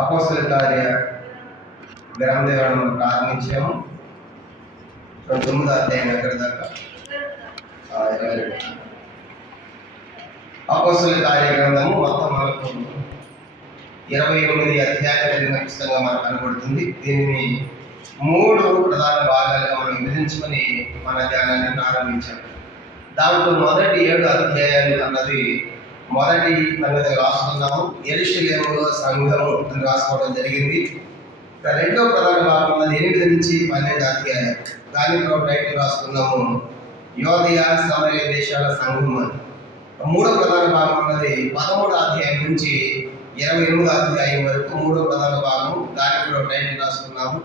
అపోస్తల కార్య గ్రంథం ప్రారంభించాము. 9వ అధ్యాయం ఎక్కడి దాకా? 22. అపోస్తల కార్య గ్రంథము మొత్తం మనకు 28 అధ్యాయాలు కలిగిన పుస్తకంగా మనకు కనబడుతుంది. దీనిని 3 ప్రధాన భాగాలుగా మనం విభజించుకొని మన ధ్యానాన్ని ప్రారంభించాము. దాంట్లో మొదటి 7 అధ్యాయాలు అన్నది మొదటి సంగతి రాసుకున్నాము. యెరూషలేములో సంఘము అని రాసుకోవడం జరిగింది. రెండో ప్రధాన భాగం ఉన్నది 8 నుంచి 12 అధ్యాయాలు. దానిలో టైటిల్ రాసుకున్నాము యోదయ సమరయ దేశాల సంఘం అని. మూడో ప్రధాన భాగం ఉన్నది 13వ అధ్యాయం నుంచి 28వ అధ్యాయం వరకు మూడో ప్రధాన భాగం. దానిలో టైటిల్ రాసుకున్నాము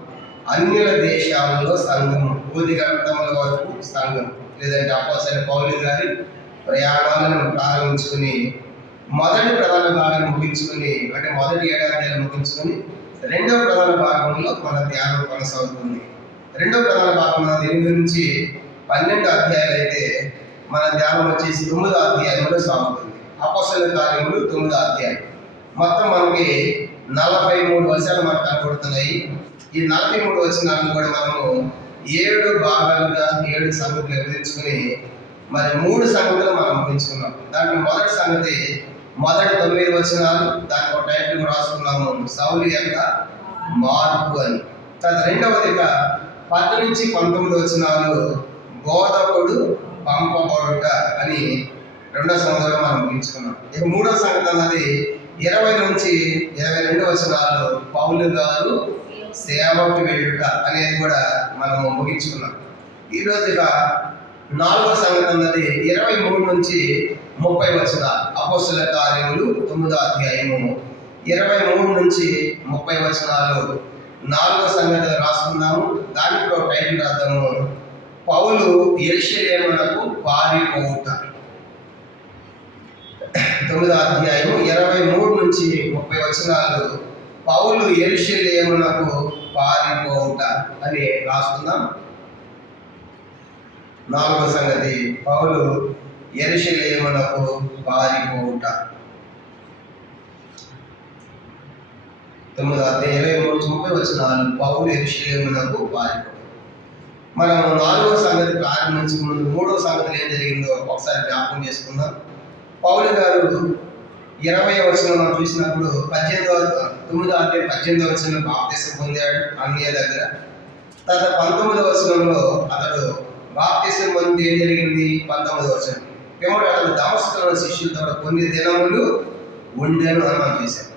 అన్యుల దేశాలలో సంఘము, బోధి గ్రంథముల వరకు సంఘం, లేదంటే అపోస్తలుడైన పౌలు గారి ప్రయాణాలను ప్రారంభించుకుని మొదటి ప్రధాన భాగాన్ని ముగించుకుని, అంటే మొదటి 7 అధ్యాయాలు ముగించుకొని రెండవ ప్రధాన భాగంలో మన ధ్యానం కొనసాగుతుంది. రెండవ ప్రధాన భాగం 8 నుంచి 12 అధ్యాయాలు అయితే మన ధ్యానం వచ్చేసి 9వ అధ్యాయంలో సాగుతుంది. అపోస్తలుల కార్యములు 9వ అధ్యాయం. మొత్తం మనకి 43 వచనాలు మనకు కనబడుతున్నాయి. ఈ 43 వచనాలను కూడా మనము 7 భాగాలుగా 7 సంగతులు విభజించుకుని మరి 3 సంగతులు మనం ముగించుకున్నాం. దాంట్లో మొదటి సంగతి మొదటి 9 వచనాలు, దానికి ఒక టైటిల్ రాసుకున్నాము సౌలు యొక్క మార్పు అని. తర్వాత రెండవదిగా 10 నుంచి 19 వచనాలు బోధకుడు పంపబడుట అని రెండవ సంగతిగా మనం ముగించుకున్నాం. ఇక మూడవ సంగతి అన్నది 20 నుంచి 22 వచనాలు పౌలు గారు సేవకు వెళ్ళుట అనేది కూడా మనము ముగించుకున్నాం. ఈరోజుగా 4వ సంగతి అన్నది 23 నుంచి 30 వచనాలు. అపోస్తలుల కార్యములు 9వ అధ్యాయము 23 నుంచి 30 వచనాలు 4వ సంగతి రాసుకున్నాము. దానిలో టైటిల్ రాద్దాము పౌలు యెరూషలేమునకు పారిపోవుట. 9వ అధ్యాయము 23 నుంచి 30 వచనాలు పౌలు యెరూషలేమునకు పారిపోవుట అని రాసుకుందాం. 4వ సంగతి పౌలు యెరూషలేమునకు పారిపోవుట. 9వ అధ్యాయం 23 నుంచి 30 వచనాలు పౌలు యెరూషలేమునకు పారిపోవుట. మనం 4వ సంగతి ప్రారంభించే ముందు 3వ సంగతి ఏం జరిగిందో ఒకసారి జ్ఞాపకం చేసుకుందాం. పౌలు గారు 20వ వచనం మనం చూసినప్పుడు 9వ అధ్యాయం 18వ వచనంలో బాప్తిసం పొందాడు అన్నయ్య దగ్గర. తర్వాత 19వ వచనంలో అతడు బాప్తిసం పొంది ఏం జరిగింది? 19వ వచనం పిమ్మట అతడు దమస్కులో శిష్యులతో కొన్ని దినములు ఉండెను అని మనం చూసాం.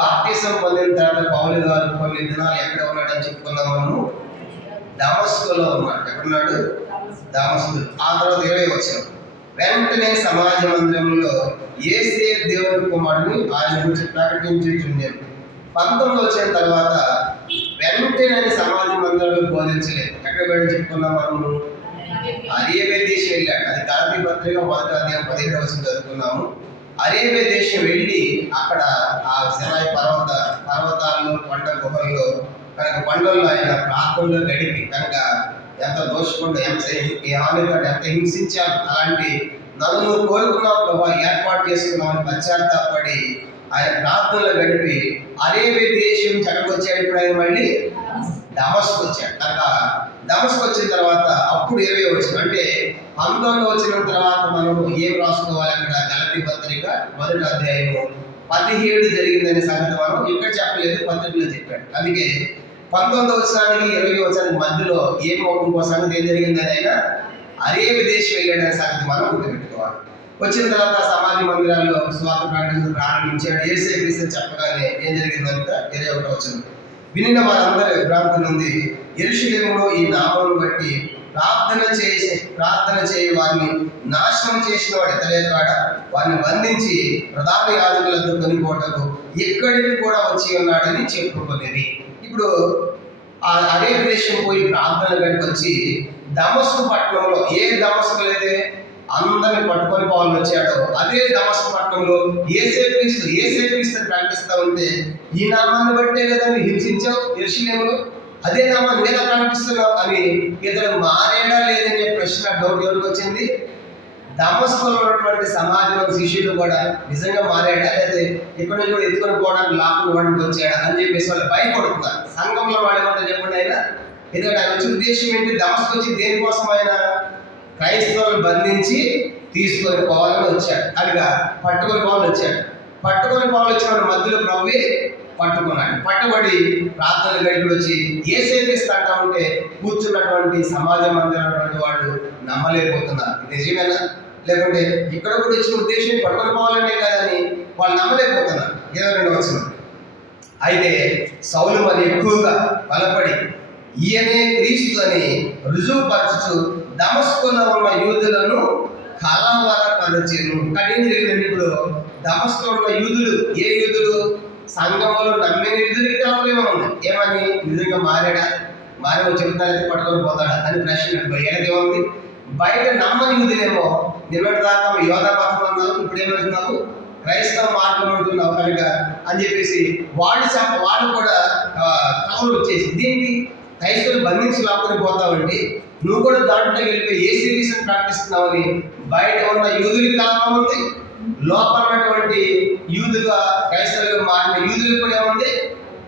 బాప్తిసం పొందిన తర్వాత పౌలు గారు కొన్ని దినాలు ఎక్కడ ఉన్నాడని చెప్పుకున్నాం మనము? దమస్కులో ఉన్నాడు. ఎక్కడున్నాడు? దమస్కు. ఆ తర్వాత 20వ వచనం వెంటనే సమాజ మందిరంలో యేసే దేవుని కుమారుని ఆయన గురించి ప్రకటించుచుండెను. 19 వచ్చిన తర్వాత వెంటనే సమాజ మందిరంలో బోధించలేదు. ఎక్కడ వెళ్ళి చెప్పుకున్నాం మనము? అరేబియా దేశం వెళ్ళాడు. అది గలతీ పత్రిక 1వ అధ్యాయం 17వ వచనం చదువుకున్నాము. అరేబియా దేశం వెళ్ళి అక్కడ ఆ సినాయి పర్వతాల్లో కొండ గుహల్లో కనుక కొండల్లో ఆయన ప్రాంతంలో గడిపి కనుక ఎంత దోషకుండా ఎంత హింసించాను, అలాంటి నన్ను కోరుకున్నప్పుడు ఏర్పాటు చేసుకున్నామని పశ్చాత్తాపడి ఆయన ప్రాంతంలో గడిపి అరేబియా దేశం ఎక్కడికి వచ్చాడు? ఇప్పుడు ఆయన మళ్ళీ దమస్కు వచ్చాడు. కనుక దమస్కు వచ్చిన తర్వాత అప్పుడు 20వ వచనం అంటే 19 వచ్చిన తర్వాత మనం ఏం రాసుకోవాలి? అక్కడ గలతీ పత్రిక 1వ అధ్యాయము 17 జరిగిందనే సంగతి మనం ఇక్కడ చెప్పలేదు, పత్రికలో చెప్పాడు. అందుకే 19వ వచనానికి 20వ వచనానికి మధ్యలో ఇంకో సంగతి ఏం జరిగిందని ఆయన అరేబియా దేశం వెళ్ళాడనే సంగతి మనం గుర్తుపెట్టుకోవాలి. వచ్చిన తర్వాత సమాధి మందిరాల్లో స్వార్థ ప్రకటన ప్రారంభించాడు. యేసే క్రీస్తు చెప్పగానే ఏం జరిగిందంట? 21వ వచనం వినిన వారందరూ విభ్రాంతి నుండి యెరూషలేములో ఈ నామమును బట్టి ప్రార్థన చేయి వారిని నాశనం చేసిన వాడు ఇతడే కాడ, వారిని బంధించి ప్రధాన యాజకులతో కొనిపోటకు ఎక్కడికి కూడా వచ్చి ఉన్నాడని చెప్పుకునేది. ఇప్పుడు ఆ అరేబియా దేశం పోయి ప్రార్థన గడిపి వచ్చి దమస్కు పట్టణంలో, ఏ దమస్కులో అయితే అందరిని పట్టుకొని పోవాలని వచ్చాడో అదే దమస్కు పట్టణంలో యేసే క్రీస్తు ప్రకటిస్తా ఉంటే ఈ నామాన్ని బట్టే కదా నువ్వు హింసించావు యెరూషలేములో, అదే నామాన్ని లేదా ప్రకటిస్తున్నావు అని ఇతడు మారేడా లేదనే ప్రశ్న డౌట్ ఎవరికి వచ్చింది? దమస్కులో ఉన్నటువంటి సమాజంలో శిష్యులు కూడా నిజంగా మారాడా, లేదా ఇక్కడ నుంచి కూడా ఎత్తుకొని పోవడానికి లాక్కుని పోవడానికి వచ్చాడా అని చెప్పేసి వాళ్ళు భయపడుతున్నారు. సంఘంలో వాళ్ళు ఏమంటారు చెప్పండి ఆయన. ఎందుకంటే ఆయన వచ్చిన ఉద్దేశం ఏంటి? దమస్కు వచ్చి దేనికోసం? ఆయన క్రైస్తవులను బంధించి తీసుకొని పోవాలని వచ్చాడు. కనుక పట్టుకొని పోవాలని వచ్చాడు. పట్టుకొని పోవాలి వచ్చిన మధ్యలో ప్రభువే పట్టుకున్నాడు. పట్టుబడి ప్రార్థనలు గడిపి వచ్చి ఏ సేవిస్తా ఉంటే కూర్చున్నటువంటి సమాజం అందరూ వాళ్ళు నమ్మలేకపోతున్నారు. నిజమేనా? లేకుంటే ఇక్కడ కూడా వచ్చిన ఉద్దేశం పట్టుకొని పోవాలనే కదని వాళ్ళు నమ్మలేకపోతున్నారు. 22వ వచనం. అయితే సౌలు మరి ఎక్కువగా బలపడి ఈయనే క్రీస్తు అని రుజువుపరచు దమస్కులో ఉన్న యూదులను కలవరపరచెను. కఠిన ఇప్పుడు దమస్కులో ఉన్న యూదులు, ఏ యూదులు? సంఘంలో నమ్మిన యూదులకి కలవలేమో ఉంది. ఏమని? నిజంగా మారాడా, మారేమో చెప్తానైతే పట్టుకొని పోతాడా అని ప్రశ్న ఏమవుతుంది? బయట నమ్మని యూదులేమో నిన్నటి దాకా యోధా పథకం అన్నావు, ఇప్పుడు ఏమంటున్నావు? క్రైస్తవ మార్గం అంటున్నావు కనుక అని చెప్పేసి వాళ్ళు కూడా కలవలు వచ్చేసి దీనికి క్రైస్తవులు బంధించి లాక్కుని పోతావండి, నువ్వు కూడా దాంట్లో వెళ్ళిపోయి ఏ సిరీస్ ప్రకటిస్తున్నావని బయట ఉన్న యూదులకి కలవడం ఉంది. లోపల ఉన్నటువంటి యూదుగా క్రైస్తవులుగా మారిన యూదులకు కూడా ఏముంది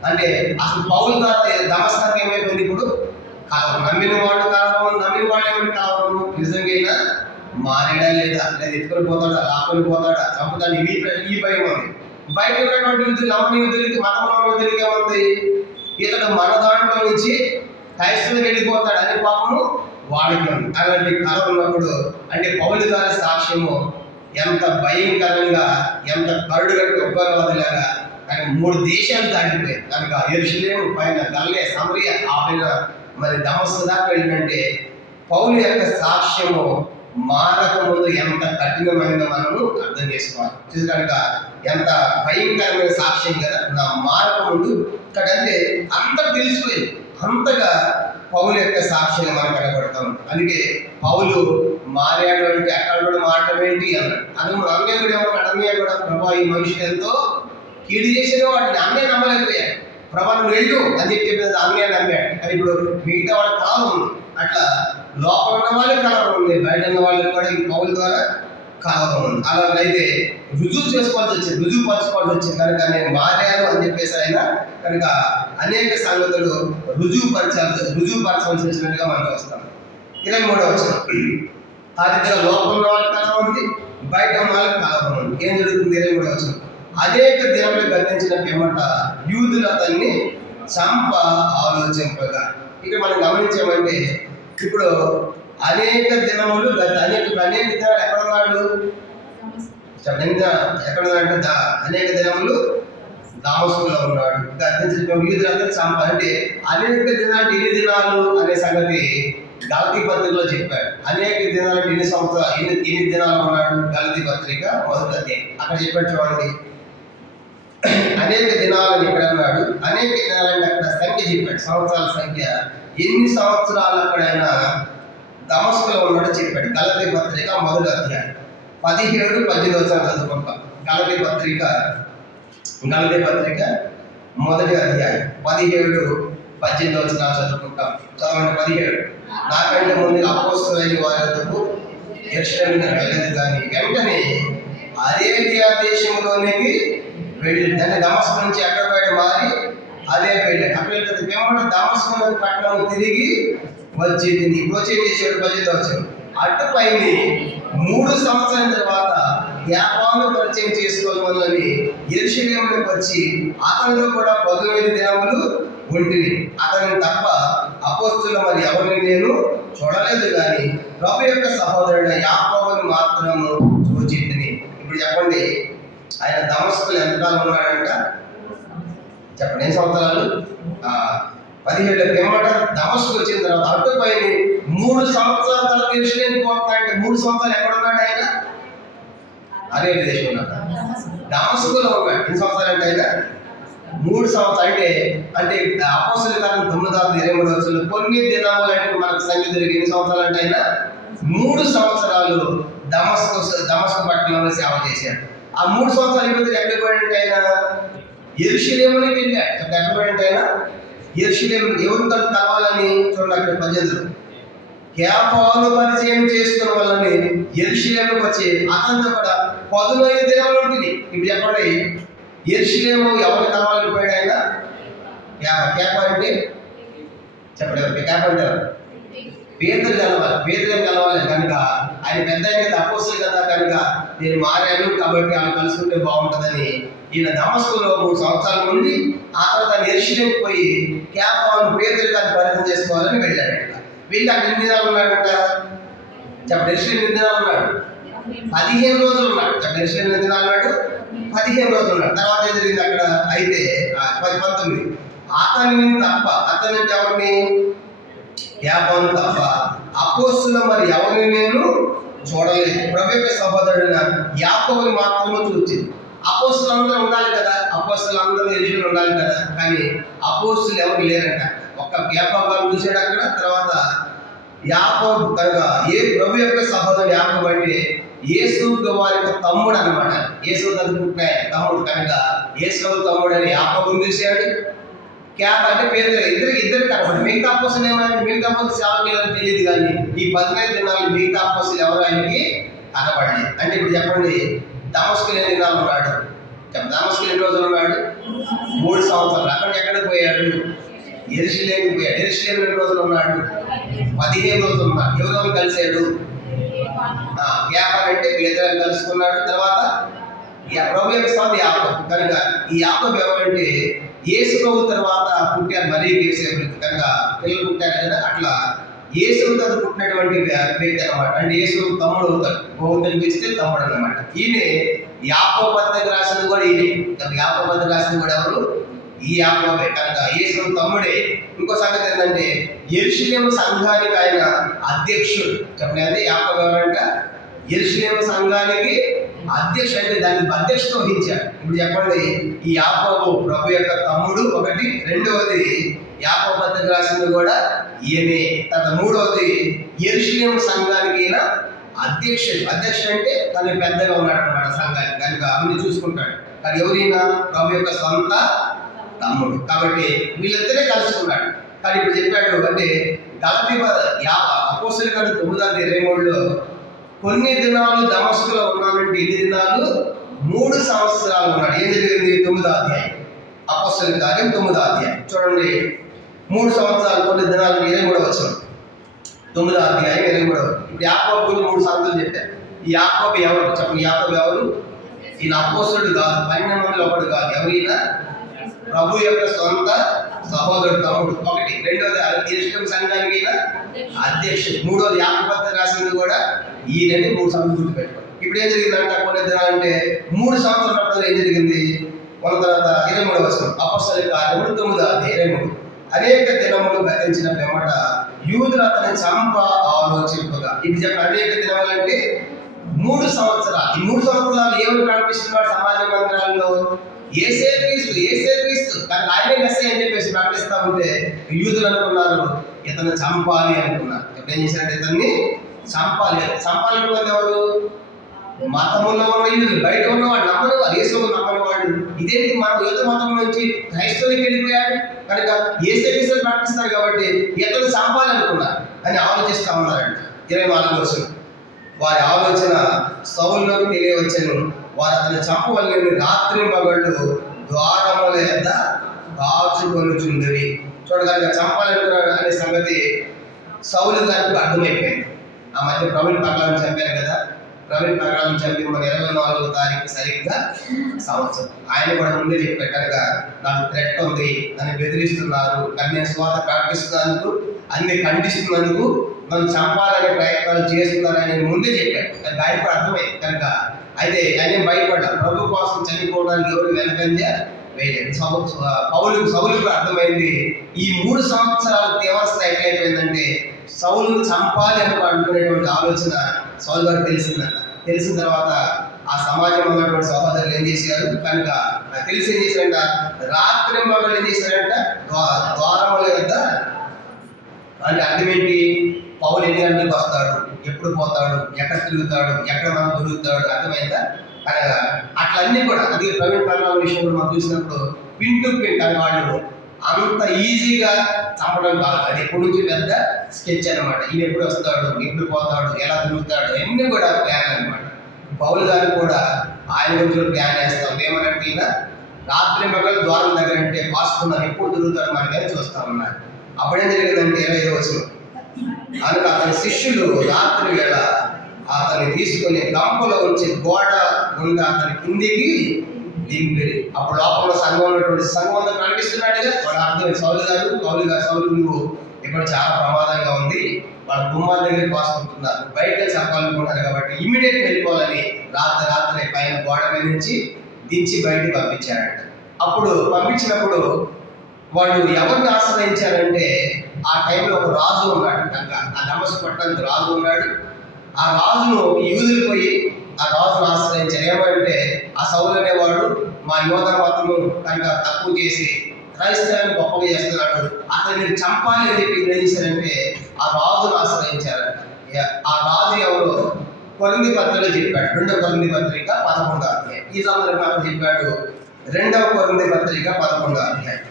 అంటే అసలు పౌలు ద్వారా దమస్కు ఏమైపోయింది? ఇప్పుడు కలవడం. నమ్మిన వాళ్ళు కలవడం, నమ్మిన వాళ్ళు ఏమైనా కలవడం. నిజంగా మారాడా లేదా, లేదా ఎత్తుకొని పోతాడా, లాక్కొని పోతాడా, చంపుతాడు, ఈ భయం ఉంది. బయట ఉన్నటువంటి యూదులు, నమ్మని యూదులకి, మతంలో యూదులకి ఏముంది? ఇతడు మన దాంట్లో నుంచి క్రైస్తవులకు వెళ్ళిపోతాడు అనే పాపము వాడికి ఉంది. అలాంటి కళ ఉన్నప్పుడు అంటే పౌలు గారి సాక్ష్యము ఎంత భయంకరంగా, ఎంత కరుడుగట్టు ఉగ్రవాదులాగా కానీ 3 దేశాలు దాటిపోయాయి. కనుక యెరూషలేము పైన గలిలయ, సమరయ, ఆ పైన మరి దమస్కు దాకా వెళ్ళినంటే పౌలు యొక్క సాక్ష్యము మారక ముందు ఎంత కఠినమైనదో మనము అర్థం చేసుకోవాలి. కనుక ఎంత భయంకరమైన సాక్ష్యం కదా. నా మారక ముందు ఇక్కడంటే అంతా తెలిసిపోయింది. అంతగా పౌలు యొక్క సాక్ష్యం మనకు కనబడతాం. అందుకే పౌలు మారాడు అంటే అక్కడ కూడా మారటం ఏంటి అన్నాడు. అది మన అన్నయ్య కూడా ఏమన్నా, అన్నయ్య కూడా ప్రభా ఈ మనుషులు ఎంతో కీడు చేసిన వాటిని అన్నయ్య నమ్మలేకపోయాడు. ప్రభా నువ్వు వెళ్ళు అని చెప్పేది అన్నయ్య నమ్మాడు. కానీ ఇప్పుడు మిగతా వాళ్ళ కాలం ఉంది. అట్లా లోపల ఉన్న వాళ్ళకి కలవడం ఉంది, బయట ఉన్న వాళ్ళకి కూడా ఈ పౌలు ద్వారా కలవడం ఉంది. అలాగైతే రుజువుపరచుకోవాల్సి వచ్చింది. కనుక నేను మారాను అని చెప్పేసి ఆయన కనుక అనేక సంగతులు రుజువుపరచాల్సి వచ్చినట్టుగా మనం చూస్తాం. 23వ వచనం. ఆ రీతిగా లోపల ఉన్న వాళ్ళకి కలవడం ఉంది, బయట ఉన్న వాళ్ళకి కలవడం ఉంది. ఏం జరుగుతుంది? 23వ వచనం. అనేక దినములు గతించిన పిమ్మట యూదులు అతన్ని చంప ఆలోచింపగా. ఇక్కడ మనం గమనించామంటే ఇప్పుడు అనేక దినములు అనేక దినాలు ఎక్కడ ఉన్నాడు? ఎక్కడ ఉన్నాడంటే అనేక దినములు దమస్కులో ఉన్నాడు. గతించిన యూదులంతా చంప అంటే అనేక దినాలు ఎన్ని దినాలు అనే సంగతి గలతీ పత్రికలో చెప్పాడు. అనేక దినాలు ఎన్ని సంవత్సరాలు, ఎన్ని దినాలు ఉన్నాడు? గలతీ పత్రిక 1వ అధ్యాయం అక్కడ చెప్పాడు చూడండి. అనేక దినాలని ఇక్కడ అన్నాడు. అనేక దినాలంటే అక్కడ సంఖ్య చెప్పాడు, సంవత్సరాల సంఖ్య. ఎన్ని సంవత్సరాలు అక్కడైనా దమస్కులో ఉన్నాడో చెప్పాడు. గలతీ పత్రిక 1వ అధ్యాయం 17, 18 వచనాలు చదువుకుంటాం. గలతీ పత్రిక 1వ అధ్యాయం 17, 18 వచనాలు చదువుకుంటాం. చదవండి. 17. నాకంటే ముందు అపోస్తలులైన వారి వద్దకు యెరూషలేముకు వెళ్ళలేదు, కానీ వెంటనే అరేబియా దేశంలోనికి వెళ్ళి దాన్ని దమస్కు నుంచి ఎక్కడ బయట మారి అదే వెళ్ళి అక్కడ వెంబడి దమస్కు పట్టణం తిరిగి వచ్చింది. ఇప్పుడు ఏం చేశాడు? 18వ వచనం. అటుపైని 3 సంవత్సరాల తర్వాత వ్యాపారం పరిచయం చేసుకోవాలని యెరూషలేముకు వచ్చి అతనిలో కూడా 15 దినములు ఉంటిని. అతని తప్ప అపోస్తలులు మరి ఎవరిని నేను చూడలేదు, కానీ ప్రభు యొక్క సహోదరుడు యాకోబుని మాత్రము చూచితిని. ఇప్పుడు చెప్పండి, ఆయన దమస్కులో ఎంతకాలం ఉన్నాడంట? చెప్పండి, ఎన్ని సంవత్సరాలు? 17 పిమ్మట దమస్కు వచ్చిన తర్వాత అటుపై 3 సంవత్సరాల తర్వాత యెరూషలేముకు పోతున్నాడంటే 3 సంవత్సరాలు ఎక్కడ ఉన్నాడు ఆయన? అరేబియా దేశం ఉన్నాడు, దమస్కులో ఉన్నాడు. ఎన్ని సంవత్సరాలు అంటే ఆయన? 3 సంవత్సరాలు. అంటే అపోస్తలుల కాలం 9-23 వచనాలు కొన్ని దినములు అంటే మనకు సంఖ్య దొరికి ఎన్ని సంవత్సరాలు అంటే ఆయన 3 సంవత్సరాలు దమస్కు పట్టణంలో సేవ చేశాడు. ఆ 3 సంవత్సరాలు అయిపోతే ఎక్కడ పోయాడంటే ఆయన యెరూషలేముకి వెళ్ళాడు. ఎక్కడ పోయాడంటే ఆయన యెరూషలేము. ఎవరు కలవాలని చూడండి అక్కడ 18. కేఫాను పరిచయం చేసుకున్న వాళ్ళని యెరూషలేముకు వచ్చి అతనితో కూడా 15 దినాలు ఉంటుంది. ఇప్పుడు చెప్పండి, యెరూషలేము ఎవరు కలవాలని పోయాడు ఆయన? కేఫ అంటే చెప్పండి, ఎవరికి కేఫ అంటారు? పేతురు కలవాలి, పేతురుని కలవాలి కనుక ఆయన పెద్ద అయిన అపోస్తలు కదా కనుక నేను మారాను కాబట్టి ఆయన కలుసుకుంటే బాగుంటుందని ఈయన దమస్కులో 3 సంవత్సరాల నుండి ఆ తర్వాత యెరూషలేముకు పోయి కేఫాను పేతురు గారిని పరిచయం చేసుకోవాలని వెళ్ళాడు. వెళ్ళి అక్కడ ఎన్ని దినాలు ఉన్నాడంట? చెప్పండి, యెరూషలేము ఎన్ని దినాలు ఉన్నాడు? 15 రోజులు ఉన్నాడు. చెప్పండి, యెరూషలేము ఎన్ని దినాలు ఉన్నాడు? 15 రోజులు ఉన్నాడు. తర్వాత ఏం జరిగింది అక్కడ? అయితే 19 అతని అంటే ఎవరిని? కేఫాను తప్ప అపోస్తలులు మరి ఎవరిని నేను చూడలేదు. ప్రభు యొక్క సహోదరుడైన యాకోబుని మాత్రమే చూచింది. అపోస్తలులు అందరూ ఉండాలి కదా, అపోస్తలులు అందరూ యెరూషలేములో ఉండాలి కదా, కానీ అపోస్తలులు ఎవరు లేరంట. ఒక్క కేఫా గారు చూశాడు అక్కడ. తర్వాత యాకోబు కనుక ప్రభు యొక్క సహోదరుడు యాకోబు అంటే యేసు వారి యొక్క తమ్ముడు అనమాట. యేసు పుట్టిన తమ్ముడు కనుక యేసు తమ్ముడు అని యాకోబుని చూశాడు. కేఫా అంటే పేతురు, ఇద్దరు కనబడి మిగతా అపోస్తలులు ఏమైనా మిగతా అపోస్తలులు సేవకులు తెలియదు, కానీ ఈ 15 దినాలు మిగతా అపోస్తలులు ఎవరు ఆయనకి కనబడి. అంటే ఇప్పుడు చెప్పండి, దమస్కులో ఎన్ని దినాలు ఉన్నాడు? దమస్కులో ఎన్ని రోజులు ఉన్నాడు? 3 సంవత్సరాలు. అక్కడికి ఎక్కడికి పోయాడు? యెరూషలేముకి పోయాడు. యెరూషలేము ఎన్ని రోజులు ఉన్నాడు? 15 రోజులు ఉన్నాడు. ఎవరెవరు కలిశాడు? కేఫా అంటే పేతురుని కలుసుకున్నాడు. తర్వాత ప్రభు యొక్క సహోదరుడు యాకోబు కనుక ఈ యాకోబు ఎవరంటే యేసు ప్రభు తర్వాత పుట్టారు మరియ యోసేపులకు కనుక పిల్లలు పుట్టారు కదా, అట్లా యేసు తర్వాత పుట్టినటువంటి వ్యక్తి అనమాట. అంటే యేసు తమ్ముడు అవుతాడు, బౌద్ధం చేస్తే తమ్ముడు అనమాట. ఈయన యాకోబు పత్రిక రాసింది కూడా ఈయనే. యాకోబు పత్రిక రాసింది కూడా ఎవరు? ఈ యాకోబే కనుక యేసు తమ్ముడే. ఇంకో సంగతి ఏంటంటే యెరూషలేము సంఘానికి ఆయన అధ్యక్షుడు. చెప్పండి, అదే యాకోబు ఎవరంట? యెరూషలేము సంఘానికి అధ్యక్షుడు, అంటే దానికి అధ్యక్షత వహించాడు. ఇప్పుడు చెప్పండి, ఈ యాకోబు ప్రభు యొక్క తమ్ముడు ఒకటి, రెండవది యాకోబు పత్రిక రాసింది కూడా ఈయనే. తర్వాత మూడవది యెరూషలేము సంఘానికి ఈయన అధ్యక్షుడు. అధ్యక్షుడు అంటే తను పెద్దగా ఉన్నాడు అనమాట సంఘానికి, కనుక అవన్నీ చూసుకుంటాడు. కానీ ఎవరైనా ప్రభు యొక్క సొంత తమ్ముడు కాబట్టి వీళ్ళిద్దరే కలుసుకున్నాడు. కానీ ఇప్పుడు చెప్పాడు అంటే గలతీ అపోస్తలుల కార్యం 9:23లో కొన్ని దినాలు దమస్కులో ఉన్నానంటే ఎన్ని దినాలు? 3 సంవత్సరాలు ఉన్నాడు. ఏం జరిగింది? 9వ అధ్యాయం, అపోస్తలుల కార్యం 9వ అధ్యాయం చూడండి. 3 సంవత్సరాలు కొన్ని దినాలు 23 వచనం, 9వ అధ్యాయం 23. ఇప్పుడు యాకోబు గురించి 3 సంగతులు చెప్పారు. ఈ యాకోబు ఎవరు? చెప్పండి, యాకోబు ఎవరు? ఈయన అపోస్తలుడు కాదు, 12 మందిలో ఒకడు కాదు. ఎవరైనా ప్రభు యొక్క సొంత సహోదరుడు, తమ్ముడు ఒకటి. రెండోది యెరూషలేము సంఘానికి ఈయన అధ్యక్షుడు. మూడోది యాకోబు పత్రిక రాసింది కూడా ఈయనని. 3 సంవత్సరాలు గుర్తుపెట్టుకోండి. ఇప్పుడు ఏం జరిగిందంటే కొన్ని దినాలంటే 3 సంవత్సరాల ఏం జరిగింది? మన తర్వాత 23వ వచనం, అపోస్తలుల కార్యములు 9వ అధ్యాయం 23. అనేక దినములు గతించిన పిమ్మట యూదులు అతని చంప ఆలోచింపగా. ఇది చెప్పిన అనేక దినములు అంటే 3 సంవత్సరాలు. ఈ 3 సంవత్సరాలు ఎవరు ప్రకటిస్తున్నాడు సమాజ మందిరాల్లో? యేసే క్రీస్తు. కానీ ఆయనే మెస్సయ్య అని చెప్పేసి ప్రకటిస్తూ ఉంటే యూదులు అనుకున్నారు ఇతను చంపాలి అనుకున్నారు. ఎప్పుడు ఏం చేశారంటే ఇతన్ని చంపాలనుకున్నది ఎవరు? మతములో ఉన్న యూదులు. బయట ఉన్నవాడు, నమ్మనివాడు, యేసు నమ్మనివాడు. ఇదేంటి మన యూద మతం నుంచి క్రైస్తవులకి వెళ్ళిపోయాడు కనుక యేసే క్రీస్తుని ప్రకటిస్తారు కాబట్టి ఇతను చంపాలనుకున్నారు అని ఆలోచిస్తూ ఉన్నారంట. 24వ వచనం, వారి ఆలోచన సౌలునకు తెలియవచ్చెను. వారు అతను చంపవలెనని రాత్రి పగళ్ళు ద్వారముల యొద్ద కాచుకొనుచుండిరి. చూడగలిగా చంపాలనుకున్నాడు అనే సంగతి సౌలు గారికి అర్థమైపోయింది. ఆ మధ్య ప్రవీణ్ పగలను చంపారు కదా, ప్రవీణ్ పగలను చంపి మన 24వ తారీఖు సరిగ్గా సంవత్సరం. ఆయన కూడా ముందే చెప్పాడు కనుక నాకు థ్రెట్ ఉంది, నన్ను బెదిరిస్తున్నారు, కానీ నేను స్వాత ప్రకటిస్తున్నందుకు, అన్ని ఖండిస్తున్నందుకు నన్ను చంపాలనే ప్రయత్నాలు చేస్తున్నారని ముందే చెప్పాడు. దానికి అర్థమైంది కనుక అయితే ఆయన భయపడ్డా. ప్రభు కోసం చనిపోవడానికి ఎవరు వెనకంజ వేయలేదు. సౌలుకు అర్థమైంది ఈ 3 సంవత్సరాల తీవ్రత ఎట్లయిపోయిందంటే సౌలు చంపాలి అనుకునేటువంటి ఆలోచన సౌలు గారికి తెలిసిందంట. తెలిసిన తర్వాత ఆ సమాజంలో ఉన్నటువంటి సహోదరులు ఏం చేశారు కనుక తెలిసి ఏం చేశారంట, రాత్రి మగలు ఏం చేశారంట, ద్వారముల యొద్ద. అంటే అర్థం ఏంటి? పౌలు ఎన్ని గంటలకు వస్తాడు, ఎప్పుడు పోతాడు, ఎక్కడ తిరుగుతాడు, ఎక్కడ మనం దొరుకుతాడు, అర్థమైందా? అట్లన్నీ కూడా అది ప్రవీణ్ పగల విషయంలో మనం చూసినప్పుడు పిన్ టు పిన్. కానీ వాళ్ళు అంత ఈజీగా చంపడం కాదు. అది ఎప్పటి నుంచి పెద్ద స్కెచ్ అనమాట. ఈయన ఎప్పుడు వస్తాడు, ఎప్పుడు పోతాడు, ఎలా తిరుగుతాడు, అన్నీ కూడా ప్లాన్ అనమాట. పౌలు గారు కూడా ఆయన గురించి ప్లాన్ చేస్తాం. ఏమనంటే ఈయన రాత్రి మగలు ద్వారం దగ్గర అంటే పాసుకున్నాను, ఎప్పుడు తిరుగుతాడు మనమే చూస్తా ఉన్నారు. అప్పుడేం జరిగిందంటే 25వ వచనం, కనుక అతని శిష్యులు రాత్రి వేళ అతన్ని తీసుకొని గంపలో ఉంచి గోడ గుండా అతని కిందికి దింపిరి. అప్పుడు లోపల సంఘం ఉన్నటువంటి సంఘంలో కనిపిస్తున్నాడుగా. వాడు అర్థం పౌలు గారు సౌలు నువ్వు ఇప్పుడు చాలా ప్రమాదంగా ఉంది, వాళ్ళ గుమ్మాల దగ్గర పాసుకుంటున్నారు, బయట చెప్పాలనుకుంటున్నారు కాబట్టి ఇమీడియట్ వెళ్ళిపోవాలని రాత్రి పైన గోడ మీద నుంచి దించి బయటకు పంపించారంట. అప్పుడు పంపించినప్పుడు వాళ్ళు ఎవరిని ఆశ్రయించారంటే ఆ టైంలో ఒక రాజు ఉన్నాడు కనుక, ఆ దమస్కు పట్టణానికి రాజు ఉన్నాడు. ఆ రాజును యూదులు పోయి ఆ రాజును ఆశ్రయించారు. ఏమంటే ఆ సౌలు అనేవాడు మా యోధ మతము కనుక తక్కువ చేసి క్రైస్తవాన్ని గొప్పగా చేస్తున్నాడు, అతను మీరు చంపాలి అని చెప్పి గ్రహించారంటే ఆ రాజును ఆశ్రయించారంట. ఆ రాజు ఎవరు? కొరింథీ పత్రిక చెప్పాడు, 2వ కొరింథీ పత్రిక 11వ అధ్యాయం. ఈ సందర్భంగా చెప్పాడు 2వ కొరింథీ పత్రిక 11వ అధ్యాయం.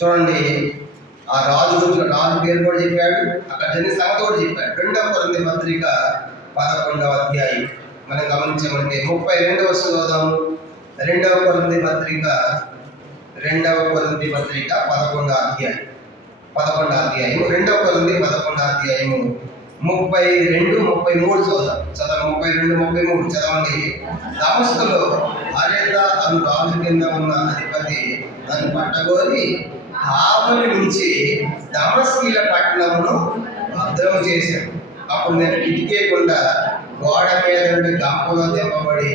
చూడండి, ఆ రాజు గురించి రాజు పేరు కూడా చెప్పాడు, అక్కడ జరిగిన సంగతి కూడా చెప్పాడు. 2వ కొరింథీ పత్రిక 11వ అధ్యాయం మనం గమనించామంటే 32వ వచనం చదువుదాము. 2వ కొరింథీ పత్రిక 11వ అధ్యాయం 11వ అధ్యాయం 2వ కొరింథీ 11వ అధ్యాయము 32, 33 చదువుదాం. 32, 33 చదవండి. దమస్కులో అరేత అను రాజు కింద ఉన్న అధిపతి నన్ను పట్టగోరి కావలి నుంచి దమస్కీల పట్టణమును భద్రము చేశాడు. అప్పుడు నేను కిటికీయకుండా గోడ మీద నుండి గంపలో దెబ్బబడి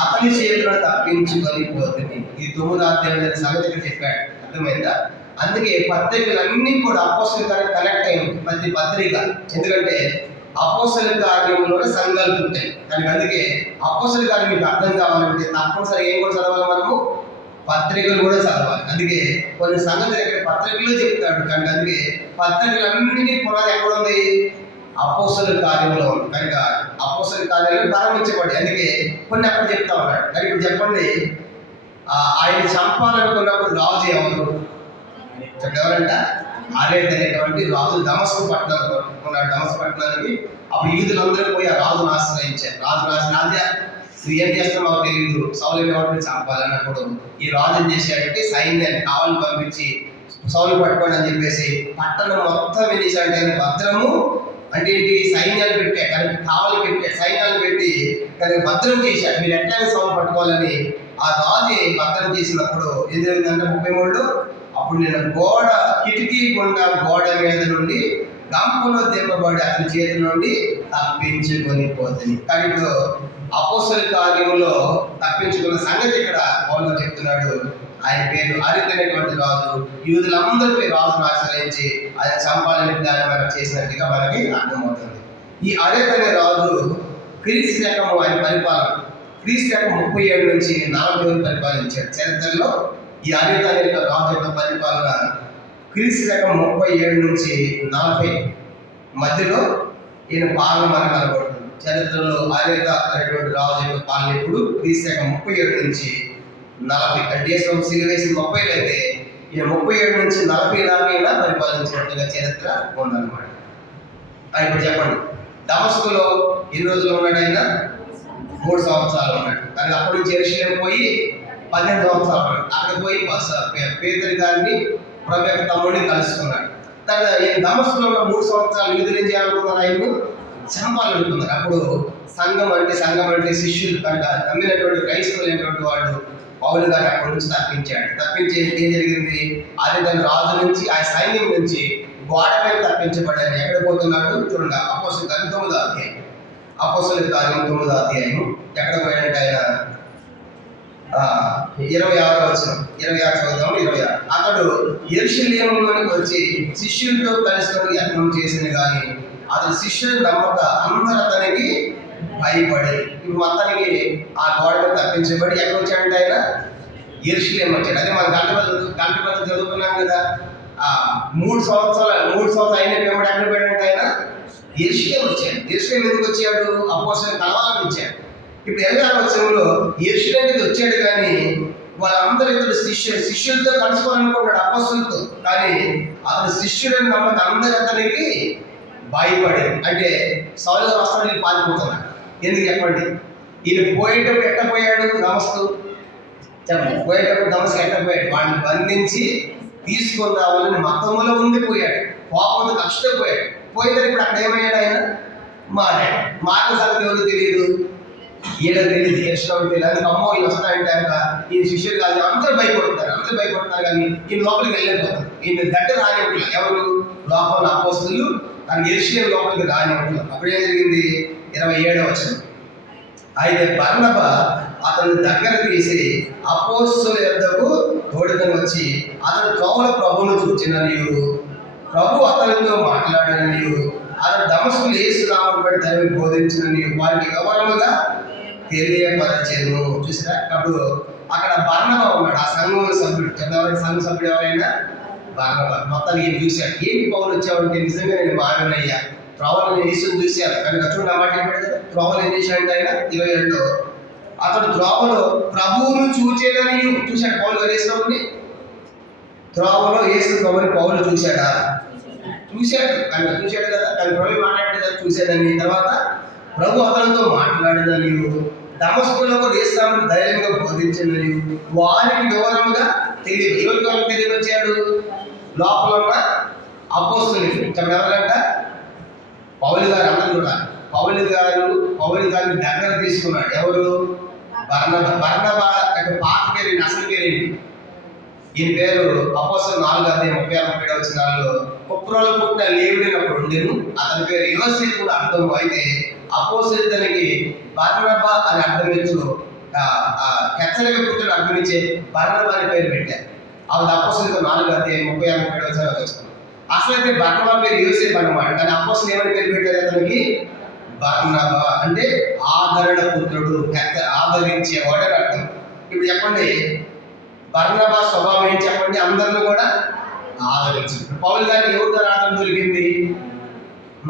అతని చేతులను తప్పించుకొని పోతుంది. ఈ 9వ అధ్యాయం సంగతి చెప్పాడు. అర్థమైందా? అందుకే పత్రికలన్నీ కూడా అపోస్తలుల కార్యానికి కనెక్ట్ అయ్యింది ప్రతి పత్రిక. ఎందుకంటే అపోస్తలుల కార్యంలోనే సంఘాలు పుట్టాయి కనుక. అందుకే అపోస్తలుల కార్యం మీకు అర్థం కావాలంటే తప్పనిసరిగా ఏం కూడా చదవాలి, మనము పత్రికలు కూడా చదవాలి. అందుకే కొన్ని సంగతులు ఇక్కడ పత్రికలు చెప్తాడు కనుక. అందుకే పత్రికలన్నింటినీ పునాది ఎక్కడ ఉంది? అపోస్తలుల కార్యంలో ఉంది కనుక. అపోస్తలుల కార్యాలు ప్రారంభించబడి అందుకే కొన్ని అక్కడ చెప్తా ఉన్నాడు. కానీ ఇప్పుడు చెప్పండి, ఆయన చంపాలనుకున్నప్పుడు రాజు ఎవరు? ఎవరంట? అరేత అనేటువంటి రాజు దమస్కు పట్టణంలో ఉన్నాడు. దమస్కు పట్టణానికి అప్పుడు యూదులందరూ పోయి ఆ రాజును ఆశ్రయించారు. రాజా నువ్వు ఏం చేస్తావు మాకు తెలియదు, సౌలు ఎవరిని చంపాలన్నప్పుడు ఈ రాజు ఏం చేశాడంటే సైన్యాన్ని కావాలని పంపించి సౌలు పట్టుకోండి అని చెప్పేసి పట్టణం మొత్తం ఏం చేశాడంటే ఆయన భద్రము అంటే ఏంటి? సైన్యాలు పెట్టే కానీ కావాలి పెట్టే సైన్యాలు పెట్టి కానీ భద్రం చేశాడు. మీరు ఎట్లయినా సౌలు పట్టుకోవాలని ఆ రాజు భద్రం చేసినప్పుడు ఏం జరిగిందంటే 33లో అప్పుడు నేను కిటికీ గుండా గోడ మీద నుండి గంపలో దెబ్బబడి అతని చేతి నుండి తప్పించుకొని పోతుంది. కానీ ఇప్పుడు అపోస్తలుల కార్యములో తప్పించుకున్న సంగతి ఇక్కడ పౌలు చెప్తున్నాడు. ఆయన పేరు అరేత అనేటువంటి రాజు. యూదులందరిపై రాజును ఆశ్రయించి ఆయన చంపాలని ప్లాన్ మనకు చేసినట్టుగా మనకి అర్థమవుతుంది. ఈ అరేత అనే రాజు క్రీస్తు శకము ఆయన పరిపాలన క్రీస్తు శకం 37 నుంచి 40 వరకు పరిపాలించాడు. చరిత్రలో ఈ అరేత అనే రాజు యొక్క పరిపాలన క్రీస్తు శకం 37 నుంచి 40 మధ్యలో ఈయన పాలన మనకు కనబడుతుంది. చరిత్రలో అరేత అనేటువంటి రాజు యొక్క పాలన ఎప్పుడు? క్రీస్తు శకం 37 నుంచి 40. అంటే సిలివేసి 30 అయితే ఈయన 37 నుంచి 40 దాకా పరిపాలించినట్టుగా చరిత్ర ఉందన్నమాట. ఇప్పుడు చెప్పండి, దమస్కులో ఎన్ని రోజులు ఉన్నాడు ఆయన? 3 సంవత్సరాలు ఉన్నాడు. కానీ అప్పటి నుంచి యెరూషలేము పోయి 12 సంవత్సరాలు ఉన్నాడు. అక్కడ పోయి పేతురు గారిని ప్రభు యొక్క తమ్ముడిని కలుసుకున్నాడు. దమస్కులో ఉన్న 3 సంవత్సరాలు యూదులు ఏం చేయాలనుకున్నారు? ఆయన్ని చంపాలనుకున్నారు. అప్పుడు సంఘం అంటే శిష్యులు కనుక నమ్మినటువంటి క్రైస్తవులైనటువంటి వాళ్ళు పౌలు గారు అక్కడి నుంచి తప్పించాడు. తప్పించి ఏం జరిగింది? అదే దాని రాజు నుంచి ఆ సైన్యం నుంచి గోడ మీద తప్పించబడారు. ఎక్కడ పోతున్నాడు చూడండి. అపోస్తలుల కార్యం 9వ అధ్యాయం. అపోస్తలుల కార్యం 9వ అధ్యాయం ఎక్కడ పోయాడంటే ఆయన 26వ వచనం 26 చదువుతాము. 26 అతడు యెరూషలేములోనికి వచ్చి శిష్యులతో కలిసి యత్నం చేసింది కానీ అతని శిష్యులు నమ్మక అందరూ అతనికి భయపడి ఇప్పుడు అతనికి ఆ గోడ మీద తప్పించబడి ఎక్కడ వచ్చాడంటే ఆయన యెరూషలేము వచ్చాడు. అదే మన గంట బదులు చదువుకున్నాం కదా. 3 సంవత్సరాలు అయిన పేపడు ఎక్కడ పోయాడంటే ఆయన యెరూషలేము వచ్చాడు. యెరూషలేము ఎందుకు వచ్చాడు? అపోస్తలులను కలవాలని వచ్చాడు. ఇప్పుడు 26వ వచనంలో యెరూషలేము మీద వచ్చాడు కానీ వాళ్ళందరూ ఇతడు శిష్యులతో కలుసుకోవాలనుకున్నాడు, అపొస్తలులతో. కానీ అతను శిష్యుడని నమ్మక అందరూ అతనికి భయపడారు. అంటే సౌలు గారు వస్తాడు, వీళ్ళు పారిపోతున్నారు. ఎందుకు చెప్పండి? ఈయన పోయేటప్పుడు ఎట్ట పోయాడు? నమస్తూ చెప్పండి. పోయేటప్పుడు నమస్కు ఎట్ట పోయాడు? వాళ్ళని బంధించి తీసుకొని రావాలని మతంలో ఉండిపోయాడు. కోపంతో కష్టపోయాడు. పోయిన ఇప్పుడు అక్కడ ఏమయ్యాడు? ఆయన మారాడు. మారిన సంగతి ఎవరు తెలియదు, ఈయన తెలియదు, కృష్ణుడు తెలియదు. అందుకు అమ్మో ఈయన వస్తాడంటే ఈయన శిష్యుడు కాదు, అందరూ భయపడుతున్నారు. కానీ ఈయన లోపలికి వెళ్ళలేకపోతారు. ఈయన దగ్గర రానివ్వట్లేదు. ఎవరు? లోపల అపోస్తలులు తన యెరూషలేము లోపలికి రానివ్వట్లేదు. అప్పుడు ఏం జరిగింది? 27వ వచనం. అయితే బర్నబా అతని దగ్గర తీసి అపోస్తలుల యొద్దకు తోడుకొని వచ్చి అతను త్రోవలో ప్రభువును చూచిననియు, ప్రభు అతనితో మాట్లాడననియు, అతను దమస్కులో యేసు నామమున బట్టి ధర్మం బోధించిననియు వారికి వివరముగా తెలియపరచెను. చూసారా? అప్పుడు అక్కడ బర్నబా ఉన్నాడు, ఆ సంఘంలో సభ్యుడు. చెప్తారు సంఘ సభ్యుడు ఎవరైనా బర్నబా. మొత్తానికి ఏం చూశాడు? ఏంటి పౌలు వచ్చావంటే, నిజంగా నేను మారినయ్యా, త్రోవలు యేసుని చూశాను. కానీ చూడండి, మాట చెప్పాడు కదా, త్రోవలు ఏం చేశాడంటే ఆయన 22 అతడు త్రోవలో ప్రభువును చూచేదని చూశాడు. పౌలు గారు యేసుని త్రోవలో యేసు ప్రభుని పౌలు చూశాడా? చూశాడు. కానీ చూశాడు కదా, కానీ ప్రభు మాట్లాడేది చూశాడని. తర్వాత ప్రభు అతనితో మాట్లాడదని, దమస్కులో కూడా యేసుని ధైర్యంగా బోధించదని వారికి వివరముగా తెలియదు. ఎవరికి తెలియవచ్చాడు? లోపల ఉన్న అపోస్తలులకి. చెప్పండి, ఎవరంట? పౌలు గారు. అందరూ కూడా పౌలు గారిని దగ్గర తీసుకున్నాడు. ఎవరు? బర్నబా అంటే పాత పేరు, అసలు పేరేంటి? ఈయన పేరు అపోస్తలులు 4:36 వచనాల్లో కుప్రోలో పుట్టిన లేవిడినప్పుడు ఉండేను. అతని పేరు యోసేపు కూడా అర్థం. అయితే అపోస్తలునికి బర్నబా అని అర్థం ఇచ్చు, హెచ్చరిక పుత్రుడు అర్థం ఇచ్చే బర్నబా అని పేరు పెట్టారు. అది అపోస్తలులకు 4:36 వచనాలు చూస్తాం. అసలైతే బర్నబా పేరు యోసేపు అన్నమాట. కానీ అపోస్తలులు ఏమని పేరు పెట్టారు అతనికి? బర్నబా అంటే ఆదరణ పుత్రుడు, ఆదరించేవాడు అని అర్థం. ఇప్పుడు చెప్పండి, బర్నబా స్వభావం ఏంటి చెప్పండి? అందరిని కూడా ఆదరించు. పౌలు గారికి ఎవరి ద్వారా ఆదరణ దొరికింది?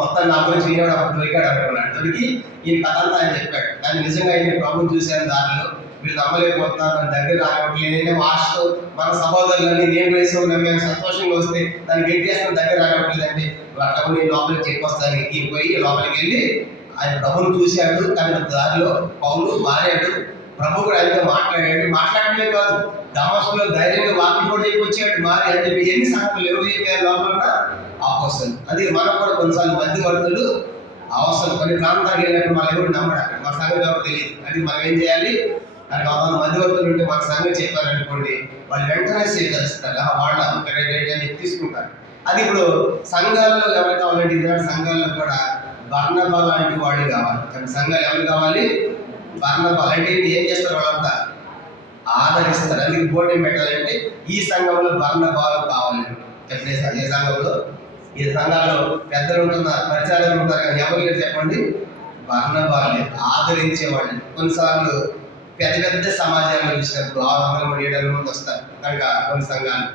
మొత్తం నా గురించి ఈయన అప్పుడు దొరికాడు అనుకున్నాడు. దొరికి ఈయన కథ అంతా ఆయన చెప్పాడు. కానీ నిజంగా ఆయన ప్రభుని చూశాను దారిలో, వీళ్ళు నమ్మలేకపోతున్నారు, మన దగ్గర రానివ్వట్లేదు. నేనేమో ఆశతో మన సహోదరులని నేను వేసాము, మేము సంతోషంగా వస్తే దానికి ఏం చేస్తాను, దగ్గర రానివ్వట్లేదు అంటే అట్లా నేను లోపలికి చెప్పొస్తాను. ఈయన పోయి లోపలికి వెళ్ళి ఆయన ప్రభుని చూశాడు. కానీ దారిలో పౌలు మారాడు. ప్రభు కూడా ఆయనతో మాట్లాడలే కాదు, దమస్కులో ధైర్యంగా వాక్యం కూడా వచ్చాడు మారి అని చెప్పి. ఎన్ని సంగతులు ఎవరు చెప్పారు? లోపల అపోస్తలులు. అది మనకు కూడా కొన్నిసార్లు మధ్యవర్తులు అవసరం. కొన్ని ప్రాంతాలకు వెళ్ళినప్పుడు మనం ఎవరు నమ్మడానికి మన సంగతి ఎవరు తెలియదు. అది మనం ఏం చేయాలి? దానికి అవసరం మధ్యవర్తులు ఉంటే మన సంగతి చెప్పారనుకోండి, వాళ్ళు వెంటనే స్వీకరిస్తారు. వాళ్ళ తీసుకుంటారు. అది ఇప్పుడు సంఘాల్లో ఎవరు కావాలంటే, ఇలాంటి సంఘాల్లో కూడా బర్నబా లాంటి వాడు కావాలి. కానీ సంఘాలు ఎవరు కావాలి? బర్నబా అంటే ఏం చేస్తారు? వాళ్ళంతా ఆదరిస్తారు. అందుకే బోర్డు ఏం పెట్టాలంటే, ఈ సంఘంలో బర్నబాలు కావాలి. చెప్పండి, ఏ సంఘంలో? ఈ సంఘాల్లో పెద్దలు ఉంటున్నారు, పరిచారాలు ఉంటారు, కానీ ఎవరు లేరు చెప్పండి? బర్నబాలే, ఆదరించేవాళ్ళు. కొన్నిసార్లు పెద్ద సమాజంలో చూసినప్పుడు 600 700 మంది వస్తారు కనుక కొన్ని సంఘాలు,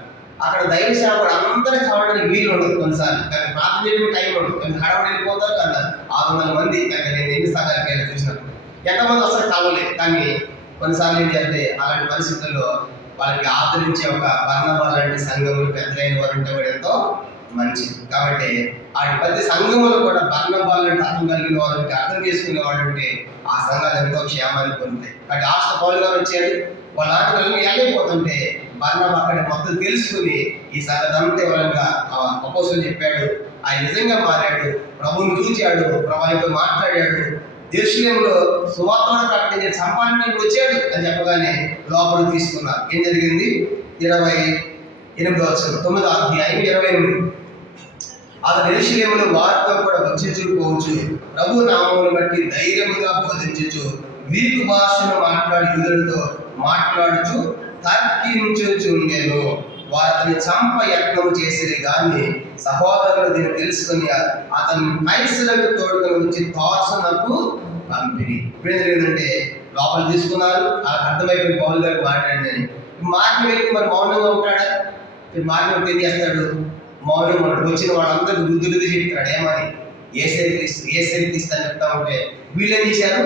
అక్కడ దైవ సేవకుడు అందరికీ కావడానికి వీలు ఉండదు కొన్నిసార్లు. కానీ ప్రార్థన చేయడానికి టైం ఉండదు. కానీ హడవడి వెళ్ళిపోతారు కదా 600 మంది. కానీ నేను ఎన్ని సంఘాలకి వెళ్ళి చూసినప్పుడు ఎంతమంది వస్తారు కావలేదు. కానీ కొన్నిసార్లు ఏంటి అంటే, అలాంటి పరిస్థితుల్లో వాళ్ళకి ఆదరించే ఒక బర్నబా లాంటి సంఘములు పెద్దలైన వారు ఉంటే కూడా ఎంతో మంచిది. కాబట్టి వాటి ప్రతి సంఘములు కూడా బర్నబా లాంటి అర్థం కలిగిన వారు ఉంటే, అర్థం చేసుకునే వాళ్ళు ఉంటే ఆ సంఘాలు ఎంతో క్షేమాన్ని పొందుతాయి. కాబట్టి ఆస్త పౌలు గారు వచ్చాడు, వాళ్ళ ఆటలు వెళ్ళిపోతుంటే బర్నబా అక్కడ మొత్తం తెలుసుకుని ఈ సంగతంతా వివరంగా అపోస్తలులు చెప్పాడు. ఆయన నిజంగా మారాడు, ప్రభువుని చూచాడు, ప్రభువుతో మాట్లాడాడు, యెరూషలేములో సువార్త ప్రకటించే సంపాదనకు వచ్చాడు అని చెప్పగానే లోపల తీసుకున్నారు. ఏం జరిగింది? 28వ వచనం 9వ అధ్యాయం 28. అతను యెరూషలేములో వారితో కూడా వచ్చిపోవచ్చు, ప్రభు నామమును బట్టి ధైర్యముగా బోధించు, గ్రీకు భాషను మాట్లాడి యూదులతో మాట్లాడుచు తర్కించుచుండెను. వారు అతన్ని చంప యత్నము చేసేది కానీ సహోదరులు దీన్ని తెలుసుకుని అతన్ని కైసరుకు తోడుకొని వచ్చి తార్సునకు పంపిణీ. ఇప్పుడు ఏం జరిగిందంటే, లోపల తీసుకున్నారు. వాళ్ళకి అర్థమైపోయి పౌలు గారు మాట్లాడండి. మారిన వ్యక్తి మరి మౌనంగా ఉంటాడా? మారిన వ్యక్తి ఏం చేస్తాడు? మౌనం ఉంటాడు. వచ్చిన వాళ్ళందరూ వృద్ధులది చెప్తాడు. ఏమని? ఏసై క్రీస్తు అని చెప్తా ఉంటే వీళ్ళు ఏం చేశారు?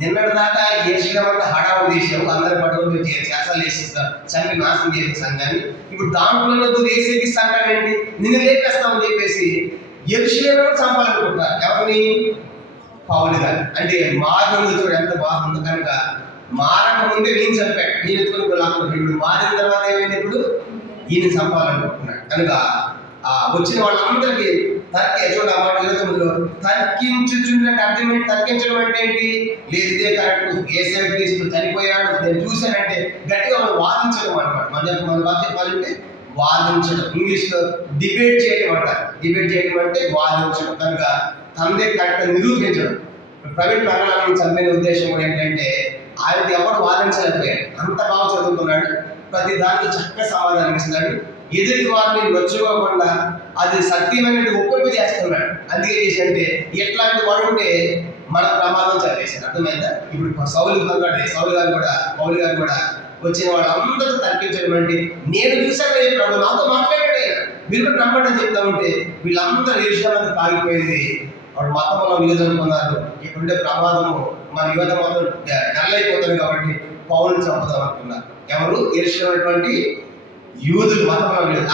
నిన్నటి దాకా యెరూషలేము అంతా హడావుడి చేసావు, అందరి పట్టుకుని చేసాలు వేసేస్తారు, చంపి నాశనం చేసే సంఘాన్ని. ఇప్పుడు దాంట్లో వేసేది సంఘం ఏంటి, నిన్ను లేపేస్తామని చెప్పేసి యెరూషలేమును చంపాలనుకుంటున్నారు. ఎవరిని? పౌలు గారు. అంటే మారుంది చూడు ఎంత బాగుంది. కనుక మారక ముందే నేను చంపాడు, నేను ఎత్తుకుని లాక్కున్నాడు. ఇప్పుడు మారిన తర్వాత ఏమైంది, ఇప్పుడు ఈయన చంపాలనుకుంటున్నాడు. కనుక వచ్చిన వాళ్ళందరికీ చూడ మాట 29లో తర్కించుచున్నట్టు అర్థం ఏంటి? తర్కించడం అంటే ఏంటి? లేదు ఇదే కరెక్ట్, యేసయ్య క్రీస్తు చనిపోయాడు నేను చూశానంటే గట్టిగా మనం వాదించడం అనమాట. మన భాష చెప్పాలంటే వాదించడం. ఇంగ్లీష్లో డిబేట్ చేయడం అంటారు. డిబేట్ చేయడం అంటే వాదించడం. కనుక తనదే కరెక్ట్ నిరూపించడం. ప్రైవేట్ పర్యాలను చంపిన ఉద్దేశం ఏంటంటే ఆయనకి ఎవరు వాదించలేకపోయాడు, అంత బాగా చదువుకున్నాడు, ప్రతి దానికి చక్కగా సమాధానం ఇస్తున్నాడు, ఎదుటి వారిని నొచ్చుకోకుండా అది సత్యమైనట్టు ఒప్పింపు చేస్తున్నాడు. అందుకే చేసంటే ఎట్లాంటి వాడు ఉంటే మన ప్రమాదం చదివేశాడు. అర్థమైందా? ఇప్పుడు సౌలు గారు కూడా వచ్చిన వాళ్ళందరూ తర్కించడం అంటే నేను చూశాను ప్రభు నాతో మాట్లాడాడు, మీరు కూడా నమ్మండి అని చెప్తా ఉంటే వీళ్ళందరూ యెరూషలేము కాగిపోయింది. వాడు మతంలో విలుదనుకున్నారు. ఇప్పుడుండే ప్రమాదము మన యువత మొత్తం డల్ అయిపోతుంది కాబట్టి పౌలుని చంపుదాం అనుకున్నారు. ఎవరు? యెరూషలేము యూదులు మతంలో లేదు.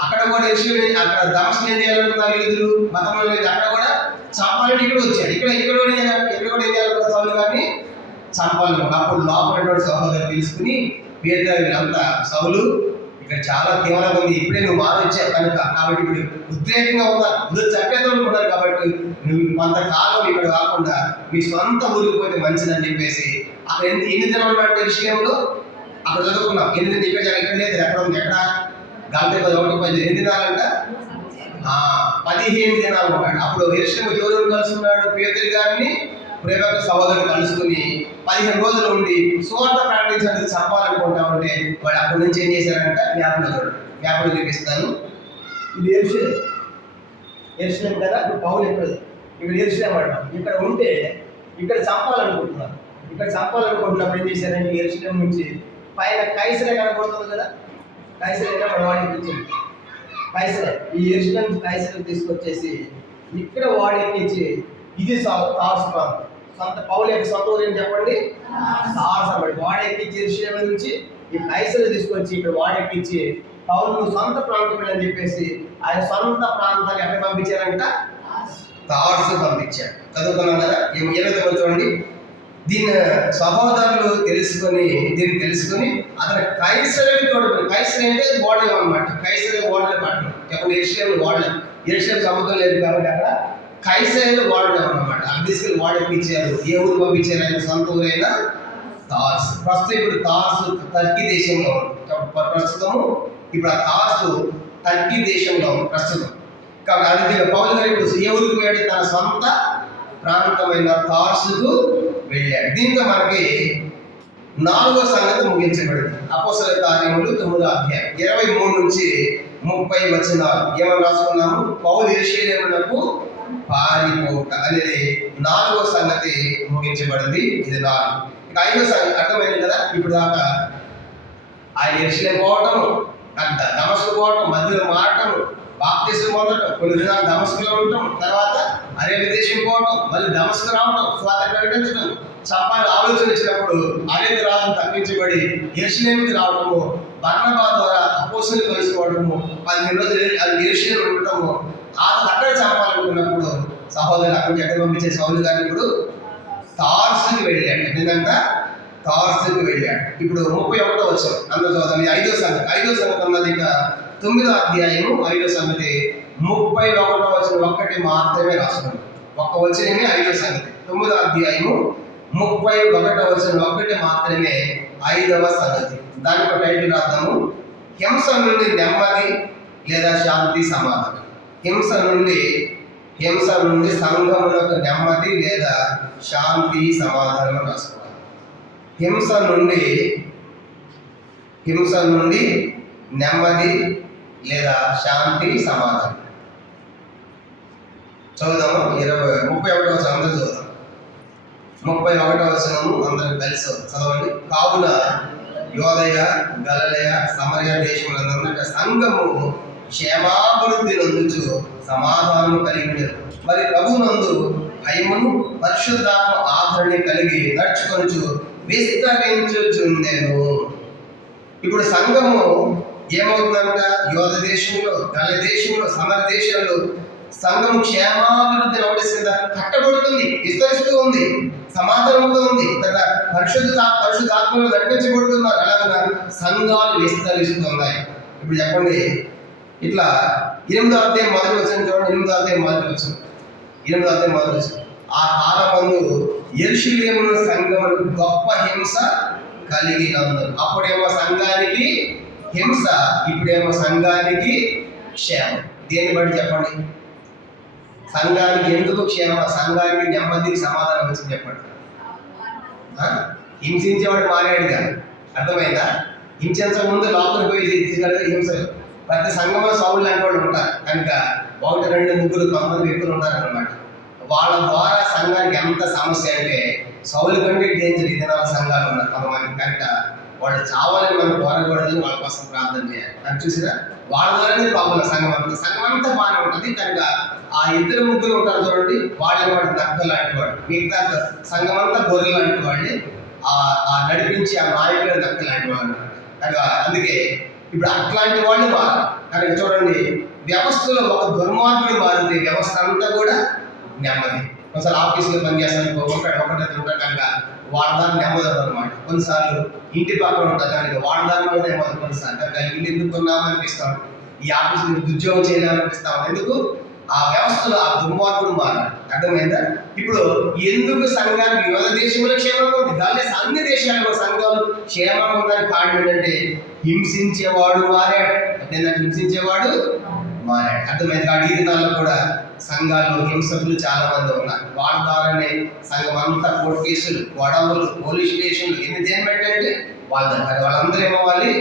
అక్కడ కూడా యెరూషలేము, అక్కడ దమస్కులో ఏం చేయాలనుకున్నారు యూదులు మతంలో లేదు. అక్కడ కూడా చంపాలని ఇక్కడ వచ్చాడు. ఇక్కడ కూడా ఏం చేయాలనుకున్నారు? సౌలు గారిని చంపాలనుకున్నారు. అప్పుడు లోపల సహోదరులు తీసుకుని పేదలు వీళ్ళంతా సౌలు ఇక్కడ చాలా తీవ్రంగా ఉంది, ఇప్పుడే నువ్వు మారొచ్చావు కనుక కాబట్టి ఇప్పుడు ఉద్రేకంగా ఉన్నారు, నువ్వు చంపేద్దాం అనుకుంటారు కాబట్టి నువ్వు కొంతకాలం ఇక్కడ కాకుండా మీ సొంత ఊరికి పోతే మంచిదని చెప్పేసి అక్కడ ఎన్ని దినాలు ఉన్నట్టు విషయంలో అక్కడ చదువుకున్నాం. ఇక్కడ లేదు, ఎక్కడ ఉంది, ఎక్కడ గంట 10 ఎన్ని దినాలంట? 15 దినాలు ఉన్నాడు. అప్పుడు యెరూషలేము ఎవరు కలుసుకున్నాడు? పేతురు గారిని ప్రేమక సహోదరుని కలుసుకుని 15 రోజులు ఉండి సువార్త ప్రకటించడానికి చంపాలనుకుంటా ఉంటే వాడు అక్కడి నుంచి ఏం చేశారంట? జ్ఞాపకం చూపిస్తాను. ఇది యెరూషలేము కదా. ఇప్పుడు పౌలు ఇక్కడ యెరూషలేము అంటాం. ఇక్కడ ఉంటే ఇక్కడ చంపాలనుకుంటున్నారు. ఇక్కడ చంపాలనుకుంటున్నప్పుడు ఏం చేశారంటే యెరూషలేము నుంచి పైన కైసరే కనబడుతుంది కదా, కైసరేగా మన వాడికి ఇచ్చింది. కైసరే ఈ యెరూషలేము కైసరే తీసుకొచ్చేసి ఇక్కడ వాడికి ఇది తార్సు ప్రాంతం. సొంత పౌలు యొక్క సొంత ఊరు ఏంటి చెప్పండి? తార్సు అన్నమాట. వాడెక్కించి యెరూషలేము నుంచి ఈ కైసరు తీసుకొచ్చి ఇక్కడ వాడెక్కించి పౌలు సొంత ప్రాంతం అని చెప్పేసి ఆయన సొంత ప్రాంతాన్ని ఎక్కడ పంపించారంట? తార్సు పంపించాడు. చదువుకున్నాం కదా. ఏదైతే చూడండి, దీని సహోదరులు దీన్ని తెలుసుకొని అతను కైసరేని తోడుకొని, కైసరి అంటే ఓడలేం అనమాట. కైసరే ఓడలే పట్టణం చెప్పండి. యెరూషలేము సముద్రం లేదు కాబట్టి అక్కడ కైసరేలో వాడలేం అనమాట. అక్కడ తీసుకెళ్ళి వాడెక్కించారు. ఏ ఊరు పంపించారు? ఆయన సొంత ఊరైనా తార్సు. ప్రస్తుతం ఇప్పుడు తార్సు టర్కీ దేశంలో ప్రస్తుతము. ఇప్పుడు ఆ తార్సు టర్కీ దేశంలో ప్రస్తుతం. కాబట్టి అది పౌలు గారు ఇప్పుడు ఏ ఊరికి పోయాడు? తన సొంత ప్రాంతమైన తార్సుకు వెళ్ళాడు. దీంతో మనకి 4వ సంగతి ముగించబడింది. అపోస్తలుల కార్యములు 9వ అధ్యాయం 23 నుంచి 30 వచనాలు ఏమని రాసుకున్నాము? పౌలు యెరూషలేమునకు పారిపోవుట అనేది 4వ సంగతి ముగించబడింది. ఇది 4. ఇక 5వ సంగతి అర్థమైంది కదా. ఇప్పుడు దాకా ఆయన యెరూషలేము పోవటం, దమస్కు పోవటం, మధ్యలో మారటం, బాప్తిస్మం పొందడం, కొన్ని దినాలు దమస్కులో ఉండటం, తర్వాత అరేబియా దేశం పోవటం, మళ్ళీ దమస్కు రావటం, స్వార్థ ప్రకటించడం, చంపాలని ఆలోచన వచ్చినప్పుడు అరేబియా రాజును తప్పించబడి యెరూషలేముకి రావటము, బర్నబా ద్వారా అపోస్తలులు కలుసుకోవడము, 15 రోజులు యెరూషలేము ఉండటము, అక్కడ చంపాలనుకున్నప్పుడు సహోదరులు అక్కడికి ఎక్కడ పంపించే సౌలు గారిని ఇప్పుడు తార్సుకి వెళ్ళాడు. ఎందుకంటే తార్సుకి వెళ్ళాడు. ఇప్పుడు 31వ వచనం అందరూ చదువుతాం. 5వ సంగతి అన్నది ఇంకా 9వ అధ్యాయము 5వ సంగతి 31వ వచనం ఒక్కటి మాత్రమే రాసుకున్నాం. ఒక్క వచనమే 5వ సంగతి. 9వ అధ్యాయము 31వ వచనం ఒక్కటి మాత్రమే 5వ సంగతి. దానికి ఒక టైటిల్ రాద్దాము: హింస నుండి నెమ్మది లేదా శాంతి సమాధానం. హింస నుండి సంఘములకు నెమ్మది లేదా శాంతి సమాధానం రాసుకోవాలి. హింస నుండి నెమ్మది లేదా శాంతి సమాధానం. చదువుదాము. 31వ వచనం అందరూ చదువుదాం. 31వ వచనము అందరూ కలిసి చదవండి. కావున యోదయ, గలిలయ, సమరయ దేశములందరికీ సంఘము క్షేమాభివృద్ధి నందుచు సమాధానము కలిగి ఉండేది. మరి ప్రభువునందు భయమును పరిశుద్ధాత్మ ఆదరణ కలిగి నడుచుకొనుచు విస్తరించుచుండెను. ఇప్పుడు సంఘము ఏమవుతుందంట? యోధ దేశంలో, గల దేశంలో, సమర దేశంలో సంఘం క్షేమాభివృద్ధి నోటిస్తుందా? కట్టబడుతుంది, విస్తరిస్తూ ఉంది, సమాధానంతో ఉంది, తన పరిశుద్ధాత్మలో నడిపించబడుతున్నారు. అలాగా సంఘాలు విస్తరిస్తున్నాయి. ఇప్పుడు చెప్పండి, ఇట్లా 8వ అధ్యాయం మొదటి వచ్చిన చూడండి. 8వ అధ్యాయం మొదటి వచ్చిన ఆ కాలమందు యెరూషలేము సంఘములకు గొప్ప హింస కలిగినందున. అప్పుడేమో సంఘానికి హింస, ఇప్పుడేమో సంఘానికి క్షేమం. దేన్ని బట్టి చెప్పండి? సంఘానికి ఎందుకు క్షేమ, సంఘానికి నెమ్మదికి సమాధానం వచ్చింది చెప్పండి. హింసించేవాడు మానేడుగా, అర్థమైందా? హింసించక ముందు లోపల పోయి హింస. ప్రతి సంఘంలో సౌలు లాంటి వాళ్ళు ఉంటారు కనుక 1, 2, 3, 9 వ్యక్తులు ఉంటారన్నమాట. వాళ్ళ ద్వారా సంఘానికి ఎంత సమస్య అంటే సౌలు కంటే డేంజర్ ఈ దినాల సంఘాలు ఉన్నారు కొంతమంది. కనుక వాళ్ళు చావాలని మనం కోరకూడదని వాళ్ళ కోసం ప్రార్థన చేయాలి. అది చూసినా వాళ్ళ ద్వారానే ప్రాబ్లం. సంఘం అంతా బాగానే ఉంటుంది. కనుక ఆ 2, 3 ఉంటారు చూడండి, వాళ్ళని వాడు నక్కలు లాంటి వాడు. మిగతా సంఘం అంతా గొర్రెలు లాంటి వాళ్ళే. ఆ నడిపించి ఆ నాయకులు నక్కలు లాంటి వాళ్ళు. కనుక అందుకే ఇప్పుడు అట్లాంటి వాళ్ళు మారాలి. కనుక చూడండి, వ్యవస్థలో ఒక దుర్మార్గుడు మారితే వ్యవస్థ అంతా కూడా నెమ్మది. ఒకసారి ఆఫీసులో పనిచేస్తానికి ఒకటి ఉంటారు కనుక వాళ్ళ దాన్ని నెమ్మది అనమాట. కొన్నిసార్లు ఇంటి పక్కన ఉంటారు కనుక వాళ్ళ దాని మీద నెమ్మది. కొన్నిసార్లు కనుక ఇల్లు ఎందుకున్నామనిపిస్తాం, ఈ ఆఫీసులో ఉద్యోగం చేయాలనిపిస్తాం. ఎందుకు? ఆ వ్యవస్థలో ఆ దుర్మార్గుడు మారాలి. అర్థమైందా? ఇప్పుడు ఎందుకు సంఘానికి యోధ దేశంలో క్షేమంగా ఉంది, దాని అన్ని దేశాలలో సంఘాలు క్షేమంగా ఉందని కారణం ఏంటంటే హింసించేవాడు మారాడు. హింసించేవాడు మారాడు. అర్థమైంది? కాబట్టి ఈ దినాల్లో కూడా సంఘాల్లో హింసకులు చాలా మంది ఉన్నారు. వాళ్ళ ద్వారానే సంఘం అంతా కోర్టు కేసులు, గొడవలు, పోలీస్ స్టేషన్లు ఎన్ని దేని పెట్టంటే వాళ్ళందరూ ఏమవ్వాలి?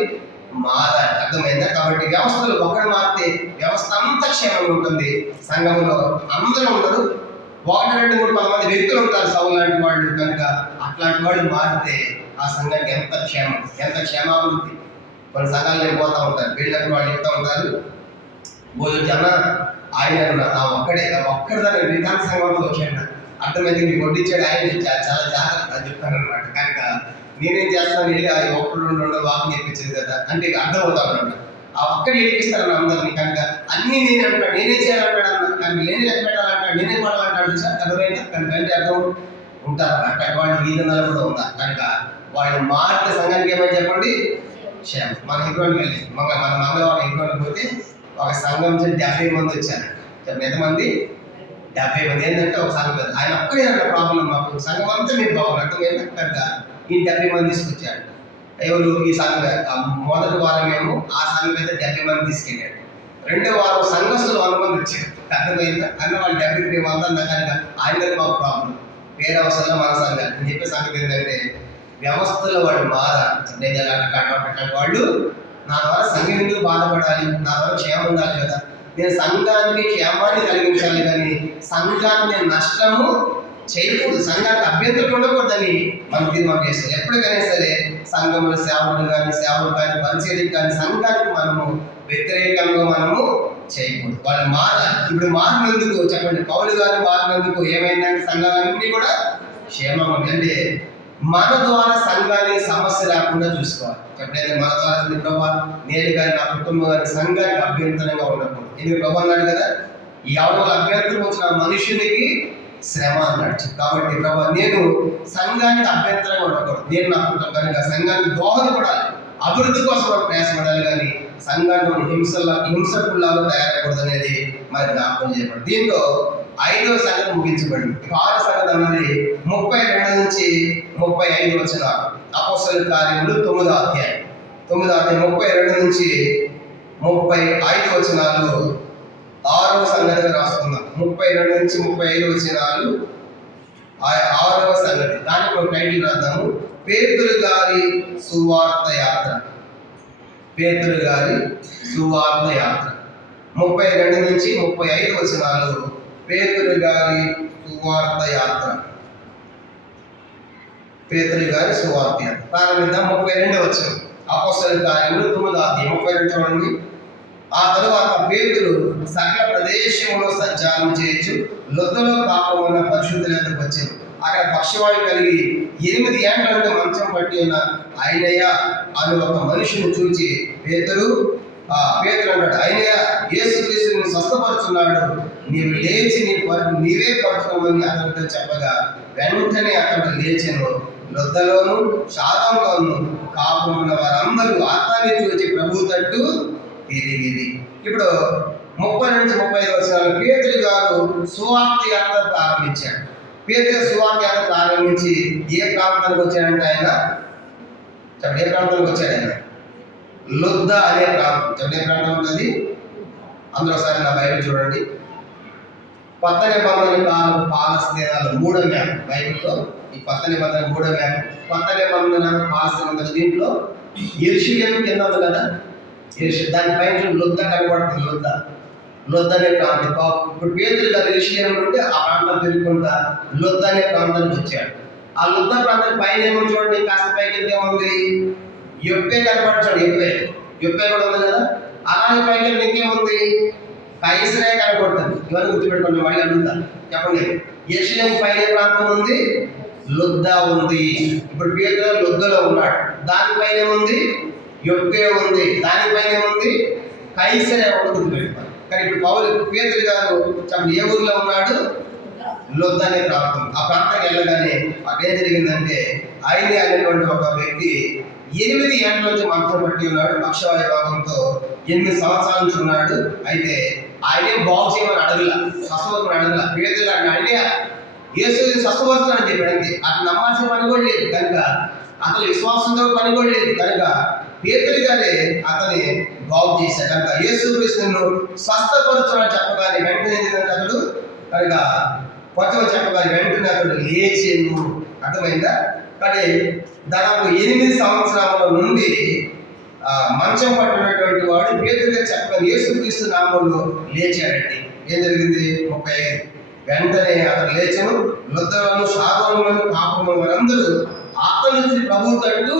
మారాలి. అర్థమైందా? కాబట్టి వ్యవస్థలు ఒకటి మారితే వ్యవస్థ అంతా క్షేమంగా ఉంటుంది. సంఘంలో అందరూ ఉండరు, 1, 2, 3, 10 మంది వ్యక్తులు ఉంటారు సౌలు లాంటి వాళ్ళు. కనుక అట్లాంటి వాళ్ళు మారితే ఆ సంఘానికి ఎంత క్షేమం, ఎంత క్షేమాభివృద్ధి. కొన్ని సంఘాలు పోతూ ఉంటారు, వీళ్ళకి వాళ్ళు చెప్తూ ఉంటారు, జన ఆయన ఒక్కడి దాన్ని విధాన సంఘంలో వచ్చాడు. అర్థమైంది, మీకు వడ్డించాడు ఆయన, చాలా జాగ్రత్త అని చెప్తాను అనమాట. కనుక నేనేం చేస్తాను, వెళ్ళి ఆ 1, 2 వాకింగ్ చెప్పించేది కదా అంటే అర్థమవుతాను అనమాట. ఆ ఒక్కడి ఏడిపిస్తాను అందరినీ. కనుక అన్నీ నేనే అంటాడు, నేనే చేయాలంటాడు అన్న, కానీ నేనే లెక్క పెట్టాలంటాడు, నేనే పడాలంటాడు. సార్ అర్థమైందా? కనుక అంటే అర్థం ఉంటారు అన్నమాట. వాళ్ళు ఈ దినాలు కూడా ఉన్నారు. కనుక వాళ్ళు మారితే సంఘానికి ఏమని చెప్పండి? క్షేమం. మన ఇంట్లోకి వెళ్ళి మన మంగళవారం ఇంట్లోకి పోతే ఒక సంఘం నుంచి 70 మంది వచ్చారంట. ఎంతమంది? 70 మంది. ఏంటంటే ఒక సంఘం కదా, ఆయన ఒక్కడే అన్న ప్రాబ్లం, మాకు సంఘం అంతా మీరు బాగుంది. అర్థమైందా? కనుక ఈ 70 మంది తీసుకొచ్చాడు. ఎవరు? ఈ సంఘం. మొదటి వారం ఏమో ఆ సంఘం అయితే 70 మంది తీసుకెళ్ళాడు. 2వ వారం సంఘస్థులు 100 మంది వచ్చారు. అర్థమైందా? అన్న వాళ్ళు 70 మంది అన్నా కనుక ఆయన మాకు ప్రాబ్లం, వేరే అవసరంలో మన సంఘాలు అని చెప్పే సంగతి ఏంటంటే వ్యవస్థలో వాళ్ళు మారాలి. నేను అట్లాంటి వాళ్ళు నా ద్వారా సంఘం ఎందుకు బాధపడాలి, నా ద్వారా క్షేమం ఉండాలి కదా. నేను సంఘానికి క్షేమాన్ని కలిగించాలి కానీ సంఘాన్ని నేను నష్టము చేయకూడదు, సంఘానికి అభ్యంతరం ఉండకూడదని మనం తీర్మానం చేస్తాం. ఎప్పటికైనా సరే సంఘంలో సేవకులు కానీ పరిచర్యకు కానీ సంఘానికి మనము వ్యతిరేకంగా మనము చేయకూడదు. వాళ్ళు మారాలి. ఇప్పుడు మారినందుకు చెప్పండి, పౌలు గారు మారినందుకు ఏమైందంటే సంఘాలన్నీ కూడా క్షేమం అంటే మన ద్వారా సంఘానికి సమస్య లేకుండా చూసుకోవాలి. ఎప్పుడైతే మన ద్వారా ప్రభావ నేను కానీ నా కుటుంబం కానీ సంఘానికి అభ్యంతరంగా ఉండకూడదు. ఎందుకు ప్రభావం అన్నాడు కదా, ఈ ఎవరి అభ్యంతరం వచ్చిన మనుషునికి శ్రమ అన్నాడు. కాబట్టి ప్రభావ నేను సంఘానికి అభ్యంతరంగా ఉండకూడదు. నేను నా కుటుంబం కనుక సంఘానికి దోహదపడాలి, అభివృద్ధి కోసం న్యాసపడాలి కానీ సంఘాన్ని హింసకుల్లాగా తయారకూడదు అనేది మరి జ్ఞాపకం చేయబడి దీంతో 5వ సంగతి ముగించబడింది. 6వ సంగతి అన్నది 32 నుంచి 35 వచ్చిన అపోస్తలుల కార్యములు 9వ అధ్యాయం 32 నుంచి 35 వచనాలు 6వ సంగతిగా రాసుకుందాం. 32 నుంచి 35 వచనాలు 6వ సంగతి. దానికి ఒక టైటిల్ రాద్దాము, పేతురు గారి సువార్త యాత్ర. పేతురు గారి సువార్త యాత్ర. 32 నుంచి 35 వచనాలు పేతురు గారి సువార్త యాత్ర. పేతురు గారి సువార్త యాత్ర ప్రారంభిద్దాం. 32 వచనం అపోస్తలుల కార్యములు 9వ అధ్యాయం 32 చూడండి. ఆ తరువాత పేతురు సకల ప్రదేశంలో సంచారం చేయొచ్చు లొద్దలో కాపమున్న పరిశుద్ధుల దగ్గరకు వచ్చారు. అక్కడ పక్షవాయు కలిగి 8 ఏళ్ల నుండి మంచం పట్టి ఉన్న ఆయనయ్య అని ఒక మనిషిని చూచి పేతురు అంటాడు, ఆయనయ్య యేసుక్రీస్తుని స్వస్థపరుచున్నాడు, నీవు లేచి నీవే పరుచుకోమని అతనితో చెప్పగా వెంటనే అతడు లేచెను. లొద్దలోను శాతంలోను కాపున్న వారందరూ ఆత్మని చూచి ప్రభు తట్టు తిరిగిరి. ఇప్పుడు 30 నుంచి 35 వచనాలు పేతురు గారు సువార్త యాత్ర ప్రారంభించాడు. పేతురు సువార్త యాత్ర ప్రారంభించి ఏ ప్రాంతానికి వచ్చాడంటే ఆయన చెప్పండి, ఏ ప్రాంతానికి వచ్చాడు ఆయన? లొద్ద అనే ప్రాంతం. చెప్పండి, ఏ ప్రాంతం ఉంటుంది? అందులో ఒకసారి నా బైబిల్ చూడండి. కొత్త నిబంధన కాలం పాలస్తీనాలు 3వ మ్యాప్ బైబిల్లో. ఈ కొత్త నిబంధన 3వ మ్యాప్. కొత్త నిబంధన పాలస్తీనా దీంట్లో యెరూషలేం కింద ఉంది కదా, దానిపైన లొద్ద కనబడుతుంది. లొద్ద అనే ప్రాంతం. ఇప్పుడు పేతురు గారు యెరూషలేం నుండి ఆ ప్రాంతం తిరుగుకుంటా లొద్ద అనే ప్రాంతానికి వచ్చాడు. ఆ లొద్ద ప్రాంతం పైన ఏమో చూడండి, కాస్త పైకి ఏముంది? యొప్పే కనబడుచాడు. యొప్పే కూడా ఉంది కదా. అలాగే పైకి ఇంకేముంది? కైసరే కనబడుతుంది. ఇవన్నీ గుర్తుపెట్టుకోండి, మళ్ళీ అడుగుతాను. చెప్పండి, యెరూషలేం పైన ప్రాంతం ఉంది, లొద్ద ఉంది. ఇప్పుడు పేతురు లొద్దలో ఉన్నాడు. దానిపైన ఉంది యొప్పే ఉంది, దానిపైన ఉంది కైసరే కూడా గుర్తుపెట్టుకోండి. కానీ ఇప్పుడు పేతురు గారు చెప్పండి, ఏ ఊరిలో ఉన్నాడు? లొద్ద అనే ప్రాంతం. ఆ ప్రాంతానికి వెళ్ళగానే అక్కడ ఏం జరిగిందంటే ఆయన అనేటువంటి ఒక వ్యక్తి 8 ఏళ్ల నుంచి మంచం పట్టి ఉన్నాడు. పక్షవాయు రోగంతో 8 సంవత్సరాల నుంచి ఉన్నాడు. అయితే ఆయనే బాగు చేయమని అడగల, స్వస్థపరచమని అడగల. పేతురు గారిని అడిగా యేసు స్వస్థపరుస్తానని చెప్పాడు. అంతే. అతను నమ్మాల్సిన పని కూడా లేదు కనుక, అతను విశ్వాసంతో పని కూడా లేదు కనుక పేతురు గారే అతని బాగు చేశాడు. కనుక యేసుక్రీస్తును స్వస్థపరచమని చెప్పగానే వెంటనే అతడు కనుక కొత్తగా చెప్పగానే వెంటనే అతడు లేచేను. అర్థమైందా? కానీ దాదాపు 8 సంవత్సరాల నుండి మంచం పట్టినటువంటి వాడు పేతురు గారు చెప్పగానే యేసుక్రీస్తు నామములో లేచాడండి. ఏం జరిగింది? 35. వెంటనే అతను లేచను. లొద్దలను శారోనులను కాపులను వారందరూ అతని నుంచి ప్రభు తట్టు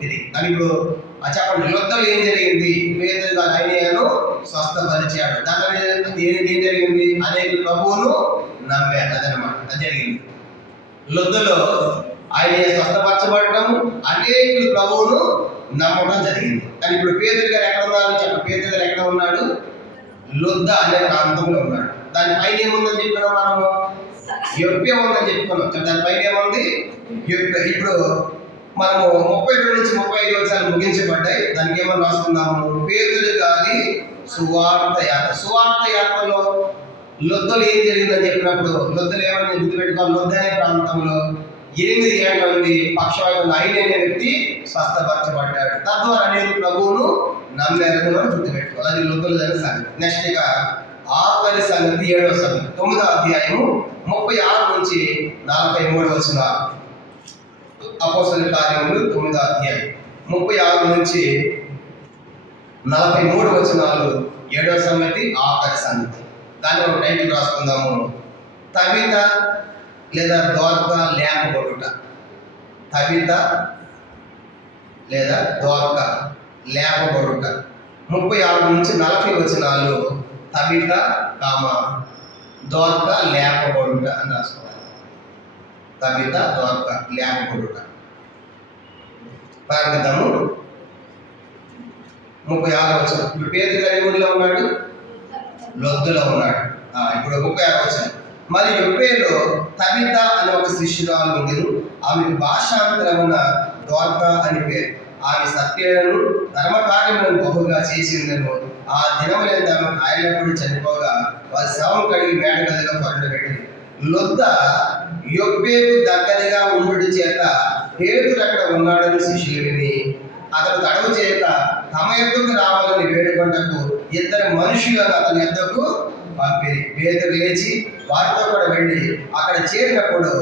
తిరిగి. అని ఇప్పుడు చెప్పండి, లొద్దలో ఏం జరిగింది? పేతురు గారు ఆయనను స్వస్థపరిచాడు. దాని ఏం జరిగింది? అనేక ప్రభువును నమ్మారు. అదనమాట, అది జరిగింది. లొద్దలో ఆయన స్వస్థపరచబడటం, అనేకులు ప్రభువును నమ్మడం జరిగింది. కానీ ఇప్పుడు పేతురు గారు ఎక్కడ ఉన్నారు? చెప్పండి, పేతురు గారు ఎక్కడ ఉన్నాడు? లొద్ద అనే ప్రాంతంలో ఉన్నాడు. దానిపైన ఏముందని చెప్పినాం మనము? యొప్పే ఉందని చెప్పుకున్నాం. దానిపైన ఏముంది? యొప్పే. ఇప్పుడు మనము 32 నుంచి 35 వచనాలు ముగించబడ్డాయి. దానికి ఏమని రాసుకున్నాము? పేతురు గారి సువార్త యాత్ర. సువార్త యాత్రలో లొద్దలు ఏం జరిగిందని చెప్పినప్పుడు లొద్దలు ఏమని గుర్తుపెట్టుకోవాలి? లొద్ద అనే ప్రాంతంలో 8 ఏళ్ల నుండి పక్షవాయు ఆయన అనే వ్యక్తి స్వస్థపరచబడ్డాడు. తద్వారా అనేది ప్రభువును నమ్మారని మనం గుర్తుపెట్టుకోవాలి. అది లొద్దలు జరిగిన సంగతి. నెక్స్ట్ ఇక ఆఖరి సంగతి 7వ సంగతి 9వ అధ్యాయము 36 నుంచి 43 వచనాలు. అపోస్తలుల కార్యములు 9వ అధ్యాయం 36 నుంచి 43 వచనాలు 7వ సంగతి, ఆఖరి సంగతి. దాన్ని ఒక టైటిల్ రాసుకుందాము, తబిత లేదా దోర్క లేపబడుట. తబిత లేదా దోర్క లేపబడుట. 36 నుంచి 40 వచనాలు తబిత దోర్క లేపబడుట అని రాసుకోవాలి. తబిత దోర్క లేపబడుట. ప్రారంభిద్దాము. 36 వచనం. ఇప్పుడు పేతురు గారు ఊరిలో ఉన్నాడు, లొద్దలో ఉన్నాడు. ఇప్పుడు 36 వచనం. మరి యొప్పేలో తబిత అనే ఒక శిష్యురాలు ఉండెను. ఆమెకు భాషాంతరమున దోర్క అని పేరు. ఆమె సత్యలను ధర్మకార్యములను బహుగా చేసిందను. ఆ దినములంతా ఆమె కాయలప్పుడు చనిపోగా వారి శవం కడిగి మేడ గదిలో పరుండబెట్టింది. లొద్ద యొప్పేకు దగ్గరగా ఉండుడి చేత పేతురు అక్కడ ఉన్నాడని శిష్యులు విని అతను తడవు చేయక తమ ఎద్దుకు రావాలని వేడుకొంటకు 2 మనుషులను అతని ఎద్దకు పంపిరి. పేతురు లేచి వారితో కూడా వెళ్ళి అక్కడ చేరినప్పుడు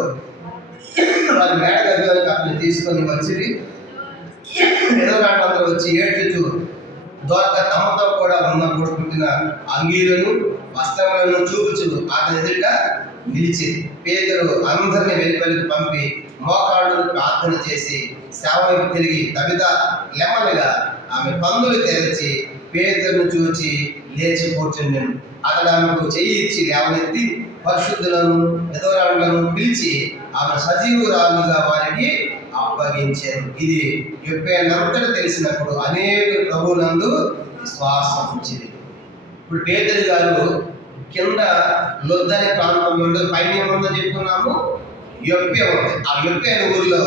వారి మేడ గదిలోకి అతను తీసుకొని వచ్చి ఎదురుగాండ్రందరూ వచ్చి ఏడ్చుచు దోర్క తమతో కూడా ఉన్నప్పుడు పుట్టిన అంగీలను వస్త్రములను చూపుచు అతని ఎదుట నిలిచి పేతురు అందరినీ వెలుపలికి పంపి మోకాళ్ళను ప్రార్థన చేసి సేవకు తిరిగి తబిత లెమ్మనగా ఆమె కన్నులు తెరచి పేతురును చూచి లేచి కూర్చుండెను. అతడు ఆమెకు చెయ్యి ఇచ్చి లేవనెత్తి పరిశుద్ధులను విధవరాండ్లను పిలిచి ఆమె సజీవురాలుగా వారికి అప్పగించాను. ఇది యొప్పేనంతటా తెలిసినప్పుడు అనేక ప్రభువునందు విశ్వాసం ఉంచింది. ఇప్పుడు పేతురు గారు కింద లొద్దు అనే ప్రాంతంలో ఉండే, పైన ఏముందని చెప్పుకున్నాము, యొప్పే ఉంది. ఆ యొప్పే అనే ఊరిలో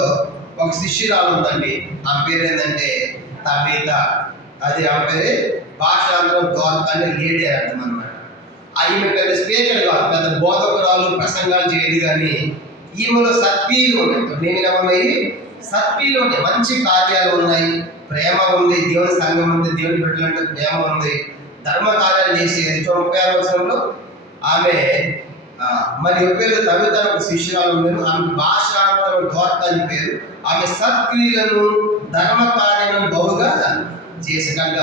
ఒక శిష్యురాలు ఉందండి. ఆ పేరు ఏంటంటే తబిత. అది ఆ పేరే భాషాంతరం దోర్క అంటే లేడీ అర్థం అనమాట. ఈమె పెద్ద స్పీకర్ కాదు, పెద్ద బోధకురాలు, ప్రసంగాలు చేయదు, కానీ ఈమెలో సత్క్రియలు ఉన్నాయి. నేను ఏమన్నాయి, సత్క్రియలు ఉన్నాయి, మంచి కార్యాలు ఉన్నాయి, ప్రేమ ఉంది, దేవుని సంఘం ఉంది, దేవుని బిడ్డలంటే ప్రేమ ఉంది, ధర్మ కార్యాలు చేసేది. 36వ వచనంలో ఆమె మరి యొప్పేలో తబితకు శిష్యురాలు ఉండేది. ఆమె భాషాంతరం దోర్క అని పేరు. ఆమె సత్క్రియలను ధర్మ కార్యాలను బహుగా చేసి, కనుక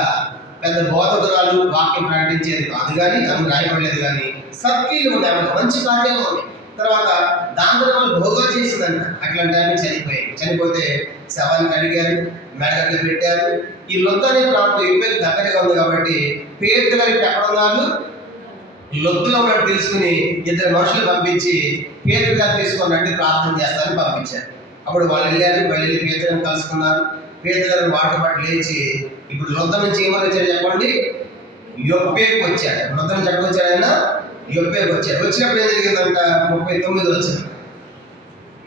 పెద్ద బోధకురాలు, వాక్యం ప్రకటించేది కాదు, కానీ ఆమె రాయబడలేదు, కానీ సత్క్రియలు ఉన్నాయి, ఆమె మంచి కార్యాలు ఉన్నాయి. తర్వాత దాంతో వాళ్ళు బహుగా చేసిందంట. అట్లాంటి ఆమె చనిపోతే శవాన్ని అడిగారు, మెడగట్లు పెట్టారు. ఈ లొద్దు అనే ప్రాంతం యొప్పేకి దగ్గరగా ఉంది కాబట్టి పేతురు గారికి ఎక్కడ ఉన్నారు, లొద్దులో ఉన్నట్టు తెలుసుకుని 2 మనుషులు పంపించి పేతురు గారు తీసుకున్నట్టు ప్రార్థన చేస్తారని పంపించారు. అప్పుడు వాళ్ళు వెళ్ళి పేతురుని కలుసుకున్నారు. పేతురు గారు వాటితో పాటు లేచి ఇప్పుడు లొద్ద నుంచి ఏమని వచ్చాడు చెప్పండి, యొప్పేకి వచ్చాడు. లొద్ద నుంచి ఎక్కడికి వచ్చాడు ఆయన, యొప్పేకి వచ్చాడు. వచ్చినప్పుడు ఏం జరిగిందంట, 39 వచ్చింది.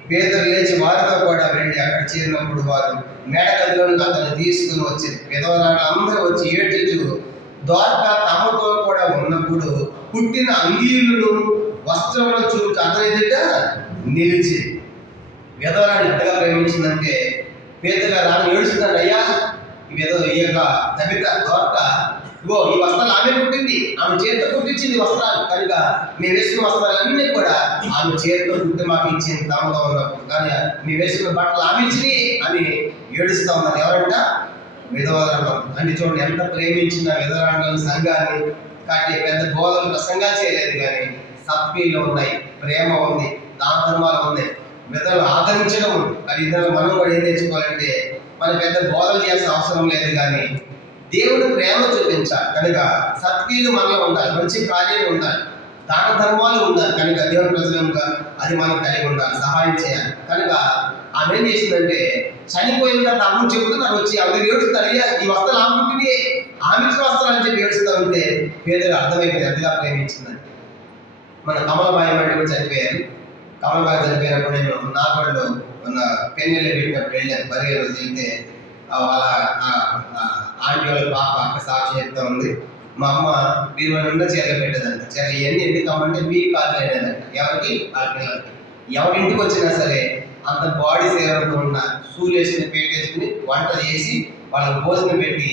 పేతురు లేచి వారితో కూడా వెళ్ళి అక్కడ చేరినప్పుడు వారు మేడగదిలోనికి అతను తీసుకుని వచ్చింది. విధవరాలు అందరూ వచ్చి ఏడ్చుచు దోర్క తమతో కూడా ఉన్నప్పుడు పుట్టిన అంగీయులను వస్త్రంలో చూచి అతని ఎదుట నిలిచి. విధవరాన్ని ఎంతగా ప్రేమించిందంటే పేతురు గారు ఆమె ఏడుస్తుందండి, అయ్యా ఈ యొక్క తబిత దోర్క, ఇగో ఈ వస్త్రాలు ఆమె పుట్టింది, ఆమె చేతితో కుట్టించింది వస్త్రాలు, కనుక మేము వేసుకున్న వస్త్రాలన్నీ కూడా ఆమె చేతితో కుట్టి మాకు ఇచ్చింది తమతో ఉన్నప్పుడు, కానీ మేము వేసుకున్న బట్టలు ఆమె ఇచ్చింది అని ఏడుస్తా ఉన్నారు. ఎవరంట, విధవరాండ్రం. అంటే చూడండి ఎంత ప్రేమించిన విధవరాండ్రం సంఘాన్ని. కాబట్టి పెద్ద బోధలు ప్రసంగాలు చేయలేదు, కానీ సత్క్రియలు ఉన్నాయి, ప్రేమ ఉంది, దాన ధర్మాలు ఉన్నాయి, విధవలు ఆదరించడం ఉంది. అది ఇద్దరు మనం కూడా ఏం నేర్చుకోవాలంటే మన పెద్ద బోధలు చేయాల్సిన అవసరం లేదు, కానీ దేవుడు ప్రేమ చూపించాలి. కనుక సత్క్రియలు మనలో ఉండాలి, మంచి కార్యాలు ఉండాలి, దాన ధర్మాలు ఉండాలి. కనుక దేవుని ప్రజలుగా అది మనం కలిగి ఉండాలి, సహాయం చేయాలి. కనుక ఆమె ఏం చేసిందంటే చనిపోయిన తర్వాత అమ్మ చెబుతున్నారు, వచ్చి అందరు ఏడుస్తారు, అయ్యా ఈ వస్త్రాలు ఆమె ఆమె వస్త్రాలు అని చెప్పి ఏడుస్తూ ఉంటే పేదలు అర్థమైపోయింది ఎంతగా ప్రేమించిందని. మన కమలబాయి అంటే కూడా చనిపోయారు. కమలబాయి చనిపోయినప్పుడు నేను నాగపడిలో ఉన్న పెన్నెళ్ళు పెట్టినప్పుడు వెళ్ళాను. బరిగే రోజు వెళ్తే వాళ్ళ ఆంటీ వాళ్ళ పాప అక్క సాక్షి చెప్తా ఉంది, మా అమ్మ మీరు మన ఉన్న చీరలు పెట్టేదంట. చీర ఇవన్నీ ఎందుకు అమ్మంటే మీ కాళ్ళు అయినదంట. ఎవరికి, వాళ్ళ పిల్లలకి. ఎవరింటికి వచ్చినా సరే అంత బాడీ సేవలతో ఉన్న షూలు వేసుకుని పెట్టేసుకుని వంట చేసి వాళ్ళకి భోజనం పెట్టి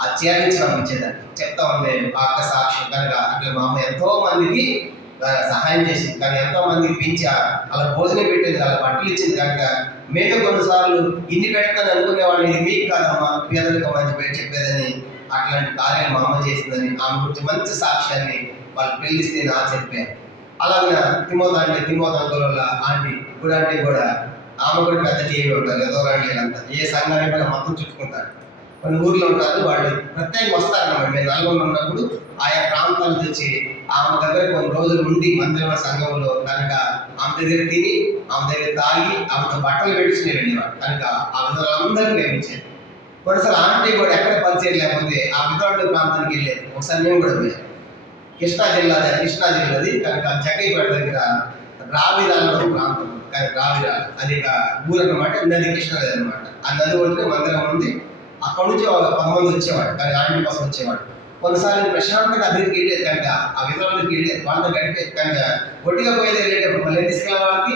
ఆ చీర నుంచి పంపించేదంట. చెప్తా ఉంది ఆ అక్క సాక్షి. కనుక అట్లా మా అమ్మ ఎంతో మందికి సహాయం చేసింది, కానీ ఎంతో మందికి పెంచి అలా భోజనం పెట్టింది, అలా బట్టలు ఇచ్చింది. కనుక మేము కొన్నిసార్లు ఇన్ని పెడతాను అనుకునే వాళ్ళు, ఇది మీకు కాదమ్మా పేదలకు మంచి పేరు చెప్పేదని, అట్లాంటి కార్యాలు మా అమ్మ చేసిందని ఆమె గురించి మంచి సాక్ష్యాన్ని వాళ్ళు పెళ్లిస్తే నా చెప్పారు. అలాగే తిమోతంకుల వల్ల ఆంటీ ఇప్పుడు ఆంటీ కూడా ఆమె కూడా పెద్ద టీవీ ఉంటారు, ఏదో అంతా ఏ సంఘాన్ని కూడా మొత్తం చుట్టుకుంటారు. కొన్ని ఊర్లో ఉంటారు, వాళ్ళు ప్రత్యేకంగా వస్తారన్నమాట. మేము నల్గొండ ఉన్నప్పుడు ఆయా ప్రాంతాలు తెచ్చి ఆమె దగ్గర కొన్ని రోజులు ఉండి మందిర సంఘంలో, కనుక ఆమె దగ్గర తిని, ఆమె దగ్గర తాగి, ఆమెతో బట్టలు పెట్టించుకుని వెళ్ళేవాడు. కనుక ఆ విధులందరూ ప్రేమించారు. కొన్నిసార్లు ఆంటీ కూడా ఎక్కడ పరిచయం లేకపోతే ఆ విధుల ప్రాంతానికి వెళ్ళేది. ఒకసారి మేము కూడా వెళ్ళాం. కృష్ణా జిల్లాది. కనుక జగ్గైపేట దగ్గర రావిరాల ప్రాంతం, కానీ రావిరాలు అది ఊరు అన్నమాట. నది కృష్ణా నది అనమాట. ఆ నది ఒడ్డున మందిరం ఉంది. అక్కడ నుంచి 10 మంది వచ్చేవాడు, కానీ ఆంటీ కోసం వచ్చేవాడు. కొన్నిసార్లు ప్రశాంతంగా దగ్గరికి వెళ్ళేది, కనుక ఆ విధులకి వెళ్ళేది, వాళ్ళతో గడిపేది. కనుక ఒట్టిగా పోయేది వెళ్ళేటప్పుడు మళ్ళీ తీసుకెళ్ళిన వాళ్ళకి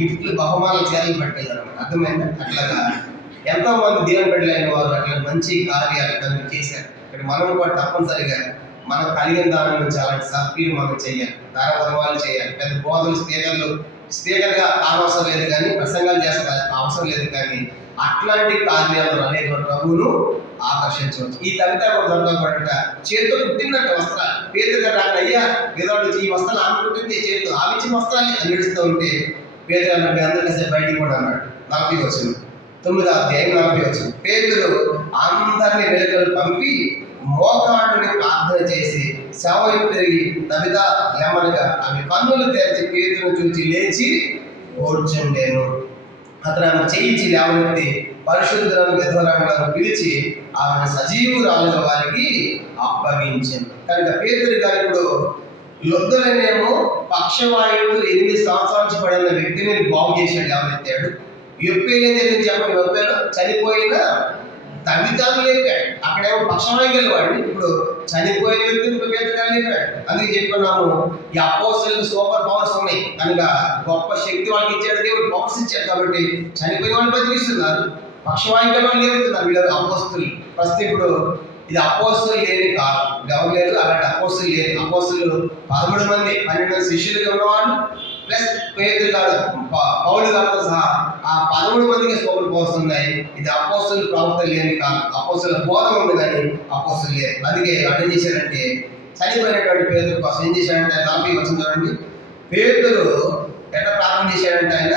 గిఫ్ట్లు, బహుమానాలు, చీరలు పట్టేది అనమాట. అర్థమైందా? అట్లాగా ఎంతో మంది దేవుని బిడ్డలైన వారు అట్లా మంచి కార్యాలు కనుక చేశారు. ఇక్కడ మనం కూడా తప్పనిసరిగా మనం కలిగిన దాని నుంచి అలాంటి సత్క్రియలు మనం చేయాలి, దాన ధర్మాలు చేయాలి. పెద్ద బోధలు స్పీకర్గా అవసరం లేదు, కానీ ప్రసంగాలు చేస్తే అవసరం లేదు, కానీ అట్లాంటి కార్యాలు అనేక ప్రభువును ఆకర్షించవచ్చు. ఈ తల్లిత కూడా చేతితో పుట్టిందంట వస్త్రాలు. పేదగా రాక అయ్యా పేదవాడు ఈ వస్త్రాలు ఆమె పుట్టింది, చేతితో ఆమె ఇచ్చిన వస్త్రాన్ని అని ఏడుస్తూ ఉంటే పేదలు అందరికీ బయటికి కూడా అన్నాడు. 40 వచ్చింది. 9వ అధ్యాయం 40 వచనం. పేతురు అందరినీ వెలుకలు పంపి మోకాళ్ళుని ప్రార్థన చేసి శవ వైపు తిరిగి తబితా లెమ్మనగా ఆమె కన్నులు తెరిచి పేతురును చూచి లేచి కూర్చుండెను. అతను ఆమె చేయించి లేవనెత్తి పరిశుద్ధులను విధవరాలను పిలిచి ఆమెను సజీవురాలుగా వారికి అప్పగించాను. కనుక పేతురు గారు ఇప్పుడు యుద్ధలనేమో పక్షవాయువుతో 8 సంవత్సరాల నుంచి పడిన వ్యక్తిని బాగు చేశాడు, లేవనెత్తాడు. యొప్పేలు ఏం జరిగింది చెప్పండి? యొప్పేలో చనిపోయిన తబితాను లేపాడు. అక్కడేమో పక్షవాయువు గెలవాడు, ఇప్పుడు చనిపోయిన వ్యక్తిని పేతురుగా లేపాడు. అందుకే చెప్పుకున్నాము, ఈ అపోస్తలులకు సూపర్ పవర్స్ ఉన్నాయి కనుక గొప్ప శక్తి వాళ్ళకి ఇచ్చాడు దేవుడు, పవర్స్ ఇచ్చాడు. కాబట్టి చనిపోయిన వాళ్ళు బతికిస్తున్నారు, పక్షవాయువు గెలవాళ్ళు లేపుతున్నారు వీళ్ళు అపోస్తలు. ఫస్ట్ ఇప్పుడు ఇది అపోస్తలు లేని కాలం, ఎవరు లేదు అలాంటి అపోస్తలు లేదు. అపోస్తలు 13 మంది 12 శిష్యులుగా ఉన్నవాళ్ళు ప్లస్ పేతురు గారు పౌలు గారితో సహా ఆ 13 మందికి సూపర్ పవర్స్ ఉన్నాయి. ఇది అపోస్తలు ప్రవక్తలు లేని కాలం, అపోస్తల బోధ ఉంది కానీ అపోస్తలు లేదు. అందుకే అర్థం చేశారంటే చనిపోయినటువంటి పేతురు కోసం ఏం చేశాడంటే 40 వచనం చూడండి. పేతురు ఎట్లా ప్రార్థన చేశాడంటే ఆయన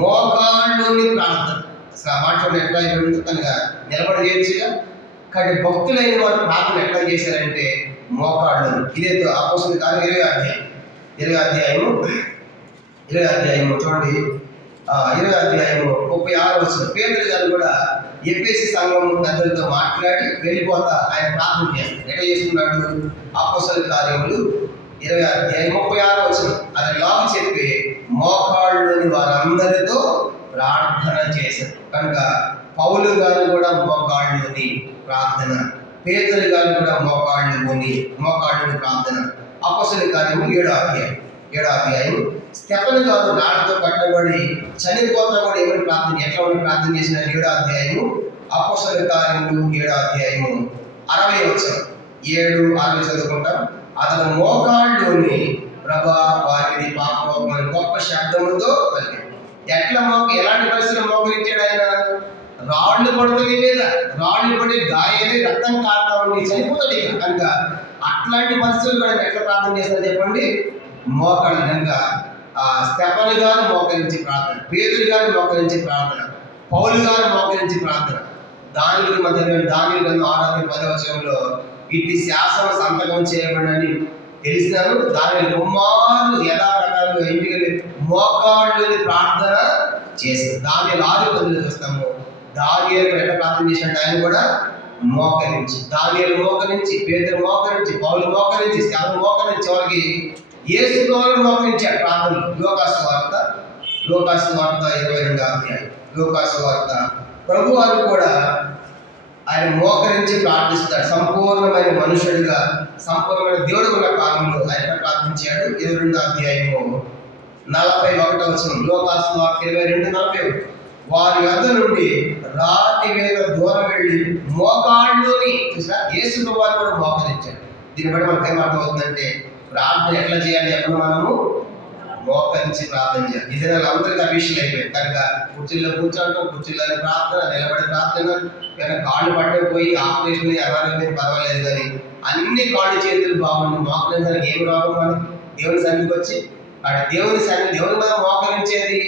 మోకాళ్ళుని ప్రార్థన. అసలు ఆ మాట చూడండి ఎట్లా అయిపోయింది, కనుక నిలబడి చేయొచ్చుగా. కానీ భక్తులైన వారు ప్రార్థన ఎట్లా చేశారంటే మోకాళ్ళు. ఇదే అపోస్తల కార్యం 20వ అధ్యాయము చూడండి, 20వ అధ్యాయము 36వ వచనం. పేతురు గారు కూడా ఎఫెసు సంఘం పెద్దలతో మాట్లాడి వెళ్ళిపోతా ఆయన ప్రార్థన చేస్తాడు. ఎట్లా చేస్తున్నాడు? అపోస్తల కార్యములు 20వ అధ్యాయం 36వ వచనం. అది లాగు చెప్పి మోకాళ్ళుని వారందరితో ప్రార్థన చేశారు. కనుక పౌలు గారు కూడా మోకాళ్ళుని ప్రార్థన, పేతురు గారు కూడా మోకాళ్ళుని ప్రార్థన. అపోస్తల కార్యము 7వ అధ్యాయం స్టెఫను గారు నాటితో కట్టబడి చనిపోతా కూడా ఎవరి ప్రార్థన ఎట్లా ఉండి ప్రార్థన చేసిన 7వ అధ్యాయము అపోస్తల కార్యములు 7వ అధ్యాయము 60వ వచనం. 7:60 చదువుకుంటాం. అతను మోకాళ్ళుని ప్రభా వారిని పాపమని గొప్ప శబ్దముతో పలికాడు. ఎలాంటి పరిస్థితులు మోకరించాడు ఆయన? రాళ్ళు పడుతుంది మీద, రాళ్ళు పడి గాయాలే రక్తం కారుతా ఉండి చనిపోతాడు ఇక. కనుక అట్లాంటి పరిస్థితులు కూడా ఎట్లా ప్రార్థన చేస్తారు చెప్పండి? మోకాళ్ళు. కనుక స్టెఫను గారు మోకరించి ప్రార్థన, పేతురు గారు మోకరించి ప్రార్థన, పౌలు గారు మోకరించి ప్రార్థన. దానిలో మధ్య 6:10 వచనంలో ఇటు శాసనం సంతకం చేయబడని తెలిసినాను దాని కుమారు యథాప్రకారంగా ఇంటికి మోకాళ్ళుని ప్రార్థన చేశారు. దానిలో 6:10 చూస్తాము. దానియేలు ఎట్లా ప్రార్థన చేశాడు? ఆయన కూడా మోకరించి, దానియేలు మోకరించి, పేతురు మోకరించి, పౌలు మోకరించి, స్టెఫను మోకరించి, వారికి యేసు ద్వారా మోకరించాడు ప్రార్థనలు. లూకాసు వార్త 22వ అధ్యాయం. లూకాసు వార్త ప్రభు వారు కూడా ఆయన మోకరించి ప్రార్థిస్తాడు. సంపూర్ణమైన మనుషుడిగా, సంపూర్ణమైన దేవుడు ఉన్న కాలంలో ఆయన ప్రార్థించాడు. 22వ అధ్యాయము 41వ వచనం. లూకాసు వార్త 22:41. వారి వద్ద నుండి రాతి మీద దూరం వెళ్ళి మోకాళ్ళుని చూసా యేసు వారు కూడా మోకరించాడు. దీన్ని బట్టి మనకి ఏమర్థమవుతుందంటే ప్రార్థన ఎట్లా చేయాలి చెప్పండి? మనము మోకరించి ప్రార్థన చేయాలి. ఇది అందరికీ అభిషేకం అయిపోయింది కనుక కుర్చీల్లో కూర్చోవటం, కుర్చీలోని ప్రార్థన, నిలబడి ప్రార్థన, కాళ్ళు పట్టకపోయి ఆపరేషన్ అనారోగ్యం పర్వాలేదు కానీ అన్ని కాళ్ళు చేతులు బాగుండి మోకరించడానికి ఏమి రోగం? మనకి దేవుని సన్నిధికి వచ్చి దేవుని మీద మోకరించేది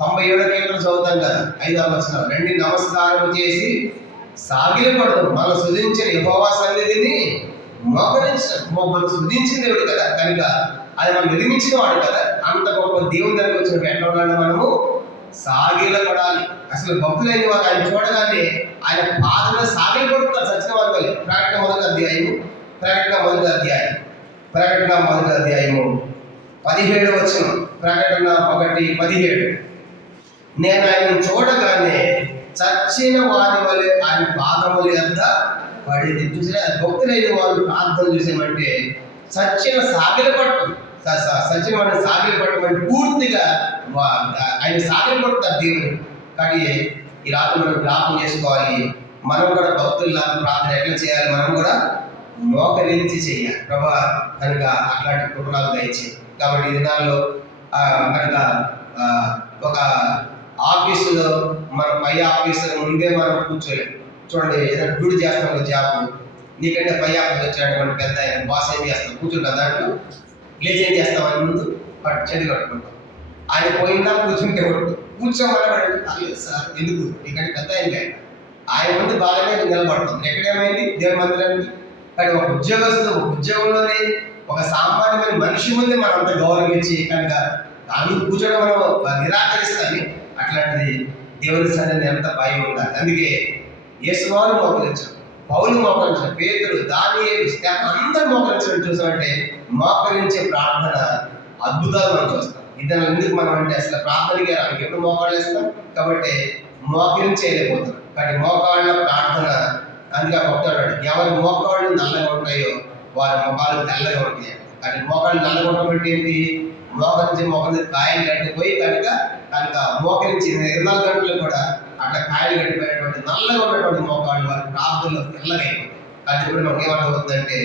97వ కీర్తన చదువుతాం కదా, 5వ వచనం. రండి నమస్కారం చేసి సాగిలపడదాం, మనం సృజించిన యెహోవా సన్నిధిని మోకరించడం. సృజించిన దేవుడు కదా, కనుక అది మనం నిర్మించిన వాడు కదా. అంత గొప్ప దేవుని దగ్గరికి వచ్చిన ఎట్లా ఉండాలి? మనము సాగిలపడాలి. అసలు భక్తులైన వారు ఆయన చూడగానే ఆయన పాదన సాగిలపడుతున్నారు సచిన వారి వల్ల. ప్రకటన మొదటి అధ్యాయము 17వ వచనం. ప్రకటన 1:17. నేను ఆయన చూడగానే చచ్చిన వారి వలె ఆయన పాదముల యొద్ద పడింది. చూసినా భక్తులైన వారు ప్రార్థన చేసామంటే సచ్చిన సాగిలపడటం, సచిన వాడిని సాగిలపడటం అంటే పూర్తిగా ఆయన సాగిలపడుతారు దేవుని. కానీ ఈ రాత్రి మనం జ్ఞాపకం చేసుకోవాలి, మనం కూడా భక్తుల్లా ప్రార్థన ఎట్లా చేయాలి? మనం కూడా మోకరించి చేయాలి ప్రభా. కనుక అట్లాంటి కృపణాలు దయచేయి. కాబట్టి ఈ దినాల్లో కనుక ఒక ఆఫీసులో మన పై ఆఫీసర్ ముందే మనం కూర్చోలేము. చూడండి, ఏదైనా డ్యూటీ చేస్తాం జాబ్, నీకంటే పై ఆఫీసర్ వచ్చేటువంటి పెద్ద ఆయన బాస్ ఏం చేస్తాం? కూర్చుంటాం, దాంట్లో లేచి ఏం చేస్తాం? ఆయన ముందు చెడు కట్టుకుంటాం. ఆయన పోయిందా కూర్చుంటే కొట్టు, కూర్చోమనబడి లేదు సార్ ఎందుకు ఇక్కడ పెద్ద ఆయన ముందు బాగానే నిలబడతాం. ఎక్కడేమైంది దేవుని మందిరానికి. కానీ ఒక ఉద్యోగస్తులు ఒక ఉద్యోగంలోనే ఒక సామాన్యమైన మనిషి ముందే మనం అంత గౌరవించి కనుక దాని కూర్చోవడం మనం నిరాకరిస్తామని అట్లాంటిది దేవుని సన్నిధిని ఎంత భయం ఉండాలి. అందుకే యేసువారు మోకరించారు, పౌలు మోకరించారు, పేతురు, దానియేలు, స్టెఫెను అందరూ మోకరించడం చూసామంటే మోకరించే ప్రార్థన అద్భుతాలు మనం చూస్తాం. ఇద్దరు ఎందుకు మనం అంటే అసలు ప్రార్థనకి ఎప్పుడు మోకాళ్ళు వేస్తాం కాబట్టి మోకరించేయలేకపోతాం. కానీ మోకాళ్ళ ప్రార్థన అందుకే భక్తుడు ఎవరి మోకాళ్ళు నల్లగా ఉంటాయో వారి మొఖాలు తెల్లగా ఉంటాయి. కానీ మోకాళ్ళు నల్లగా ఉండడం ఏంటి? మోకరించి కాయలు కట్టిపోయి కనుక మోకరించి 24 గంటలు కూడా అట్లా కాయలు కట్టిపోయినటువంటి నల్లగా ఉన్నటువంటి మోకాళ్ళు వారి ప్రార్థనలో తెల్లగా అయిపోతాయి. కానీ ఇప్పుడు మనకి ఏమర్థమవుతుందంటే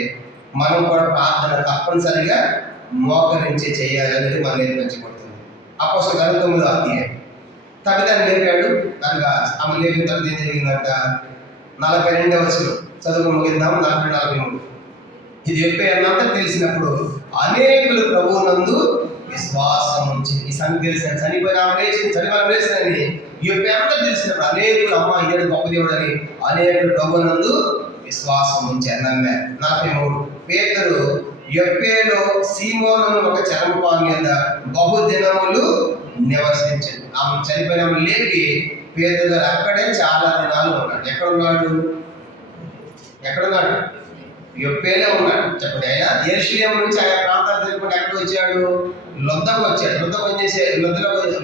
మనం కూడా ప్రార్థన తప్పనిసరిగా మోకరించి చేయాలి అనేది మనం నేర్పించబడుతుంది. అపోస్తలుల 9వ అధ్యాయం తల్లిదండ్రులు లేపాడు కనుక ఆమె లేపిన తర్వాత ఏం జరిగిందంట 42వ వచనం చదువు ముగిద్దాం. 42-43 ఇది చెప్పే అన్నంతా తెలిసినప్పుడు అనేకులు ప్రభువునందు విశ్వాసం ఉంచి ఈ సంగతి తెలిసిన చనిపోయినామని చెప్పే అంతా తెలిసినప్పుడు అనేకులు అమ్మ ఇయ్యడు గొప్ప దేవుడు అని అనేకులు ప్రభువునందు విశ్వాసం ఉంచారు, నమ్మారు. 43 పేతురు యొప్పేలో సీమోను ఒక చర్మపాలు మీద బహుదినములు నివసించాడు. ఆమె చనిపోయిన లేపి పేతురు గారు అక్కడే చాలా దినాలు ఉన్నాడు. ఎక్కడున్నాడు? యొప్పేలో ఉన్నాడు. చెప్పండి. ఆయన యెరూషలేము నుంచి ఆయా ప్రాంతాలు తిరుగుకుంటే ఎక్కడికి వచ్చాడు? లొద్దకు వచ్చాడు.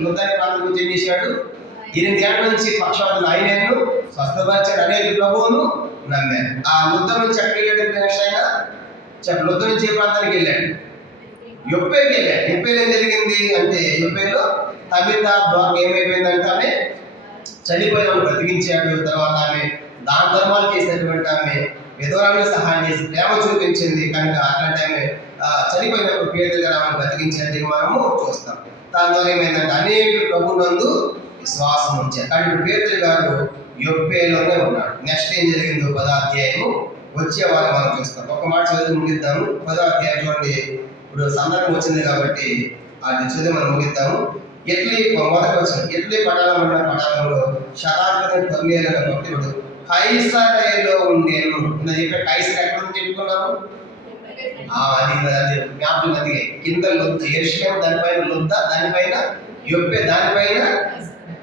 లొద్దని ప్రాంతం గురించి ఏం చేశాడు? 8 ఏళ్ళ నుంచి పక్షవాదులు ఆయనను స్వస్థపరిచాడు, అనేక ప్రభువును నమ్మారు. ఆ లొద్ద నుంచి ఎక్కడికి వెళ్ళాడు? నెక్స్ట్ ఆయన లొద్ద నుంచి ఏ ప్రాంతానికి వెళ్ళాడు? యొప్పేకి వెళ్ళాడు. యొప్పేలో ఏం జరిగింది అంటే యొప్పేలో తబితా ద్వారా ఏమైపోయిందంటే ఆమె చనిపోయిన బ్రతికించాడు. తర్వాత ఆమె దాన ధర్మాలు చేసినటువంటి ఆమె విధవరాలకు సహాయం చేసి ప్రేమ చూపించింది కనుక అట్లాంటి ఆమె చనిపోయినప్పుడు పేదలు గారు ఆమెను బ్రతికించేది మనము చూస్తాం. దాని ద్వారా ఏమైందంటే అనేక ప్రభునందు విశ్వాసం ఉంచారు. కానీ ఇప్పుడు పేదలు గారు యొప్పేలోనే ఉన్నాడు. నెక్స్ట్ ఏం జరిగిందో 10వ అధ్యాయము వచ్చే వారం మనం చూస్తాం. ఒక మాట చదివి ముగిద్దాము. 10వ అధ్యాయం చూడండి. ఇప్పుడు సందర్భం వచ్చింది కాబట్టి అది చదివి మనం ముగిద్దాము. ఇట్లీ మొదటి వచ్చిన ఇట్లీ పట్టణంలో శతాధిపతి కొర్నేలియు భక్తుడు కైసరయలో ఉండేను. చెప్పే కైసర ఎక్కడ నుంచి చెప్పుకున్నాము? అది జ్ఞాపకం. నది కింద లొద్ద యెరూషలేము దానిపైన లొద్ద, దానిపైన యొప్పే, దానిపైన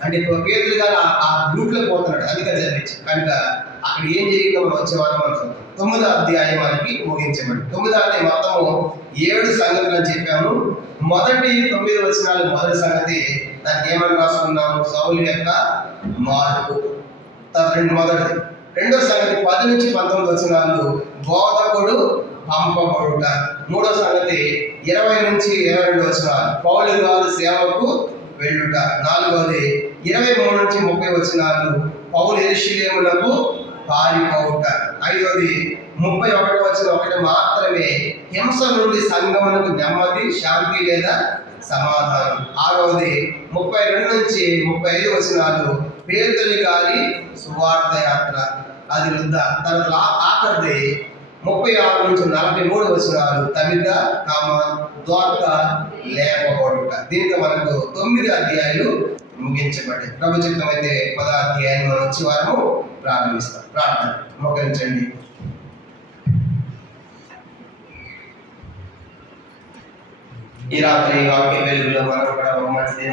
అంటే పేతురు గారు ఆ గ్రూప్లో పోతున్నాడు. అందుకని జరిగింది కనుక అక్కడ ఏం జరిగిందో మనం వచ్చే వారం మనం చూద్దాం. 9వ అధ్యాయం మనకి ముగించబడి 9వ అధ్యాయం మొత్తము 7 సంగతులు అని చెప్పాము. మొదటి 9 వచనాలు మొదటి సంగతి దానికి ఏమని రాసుకున్నాము? సౌలు యొక్క మార్పు. మొదటిది. రెండో సంగతి 10 నుంచి 19 వచనాలు బోధకుడు పంపబడుట. మూడో సంగతి 20 నుంచి 22 వచనాలు పౌలు గారు సేవకు వెళ్ళుట. నాలుగవది 23 నుంచి 30 వచనాలు పౌలు యెరూషలేమునకు పారిపోవుట. ఐదవది 31 వచనం ఒకటి మాత్రమే హింస నుండి సంగమునకు నెమ్మది, శాంతి లేదా సమాధానం. ఆరవది 32 నుంచి 35 వచనాలు పేతురు గారి సువార్త యాత్ర, అది వృద్ధ. తర్వాత ఆఖరిది 36 నుంచి 43 వచనాలు తబిత ద్వారక లేపబడుట. దీంతో మనకు 9 అధ్యాయాలు ముగించబడ్డాయి. ప్రభు చిత్తమైతే 10వ అధ్యాయాన్ని మనం వచ్చే వారము ప్రారంభిస్తాం. ప్రార్థన మోకరించండి. ఈ రాత్రి వాక్య వెలుగులో మనం కూడా ఒక మంచి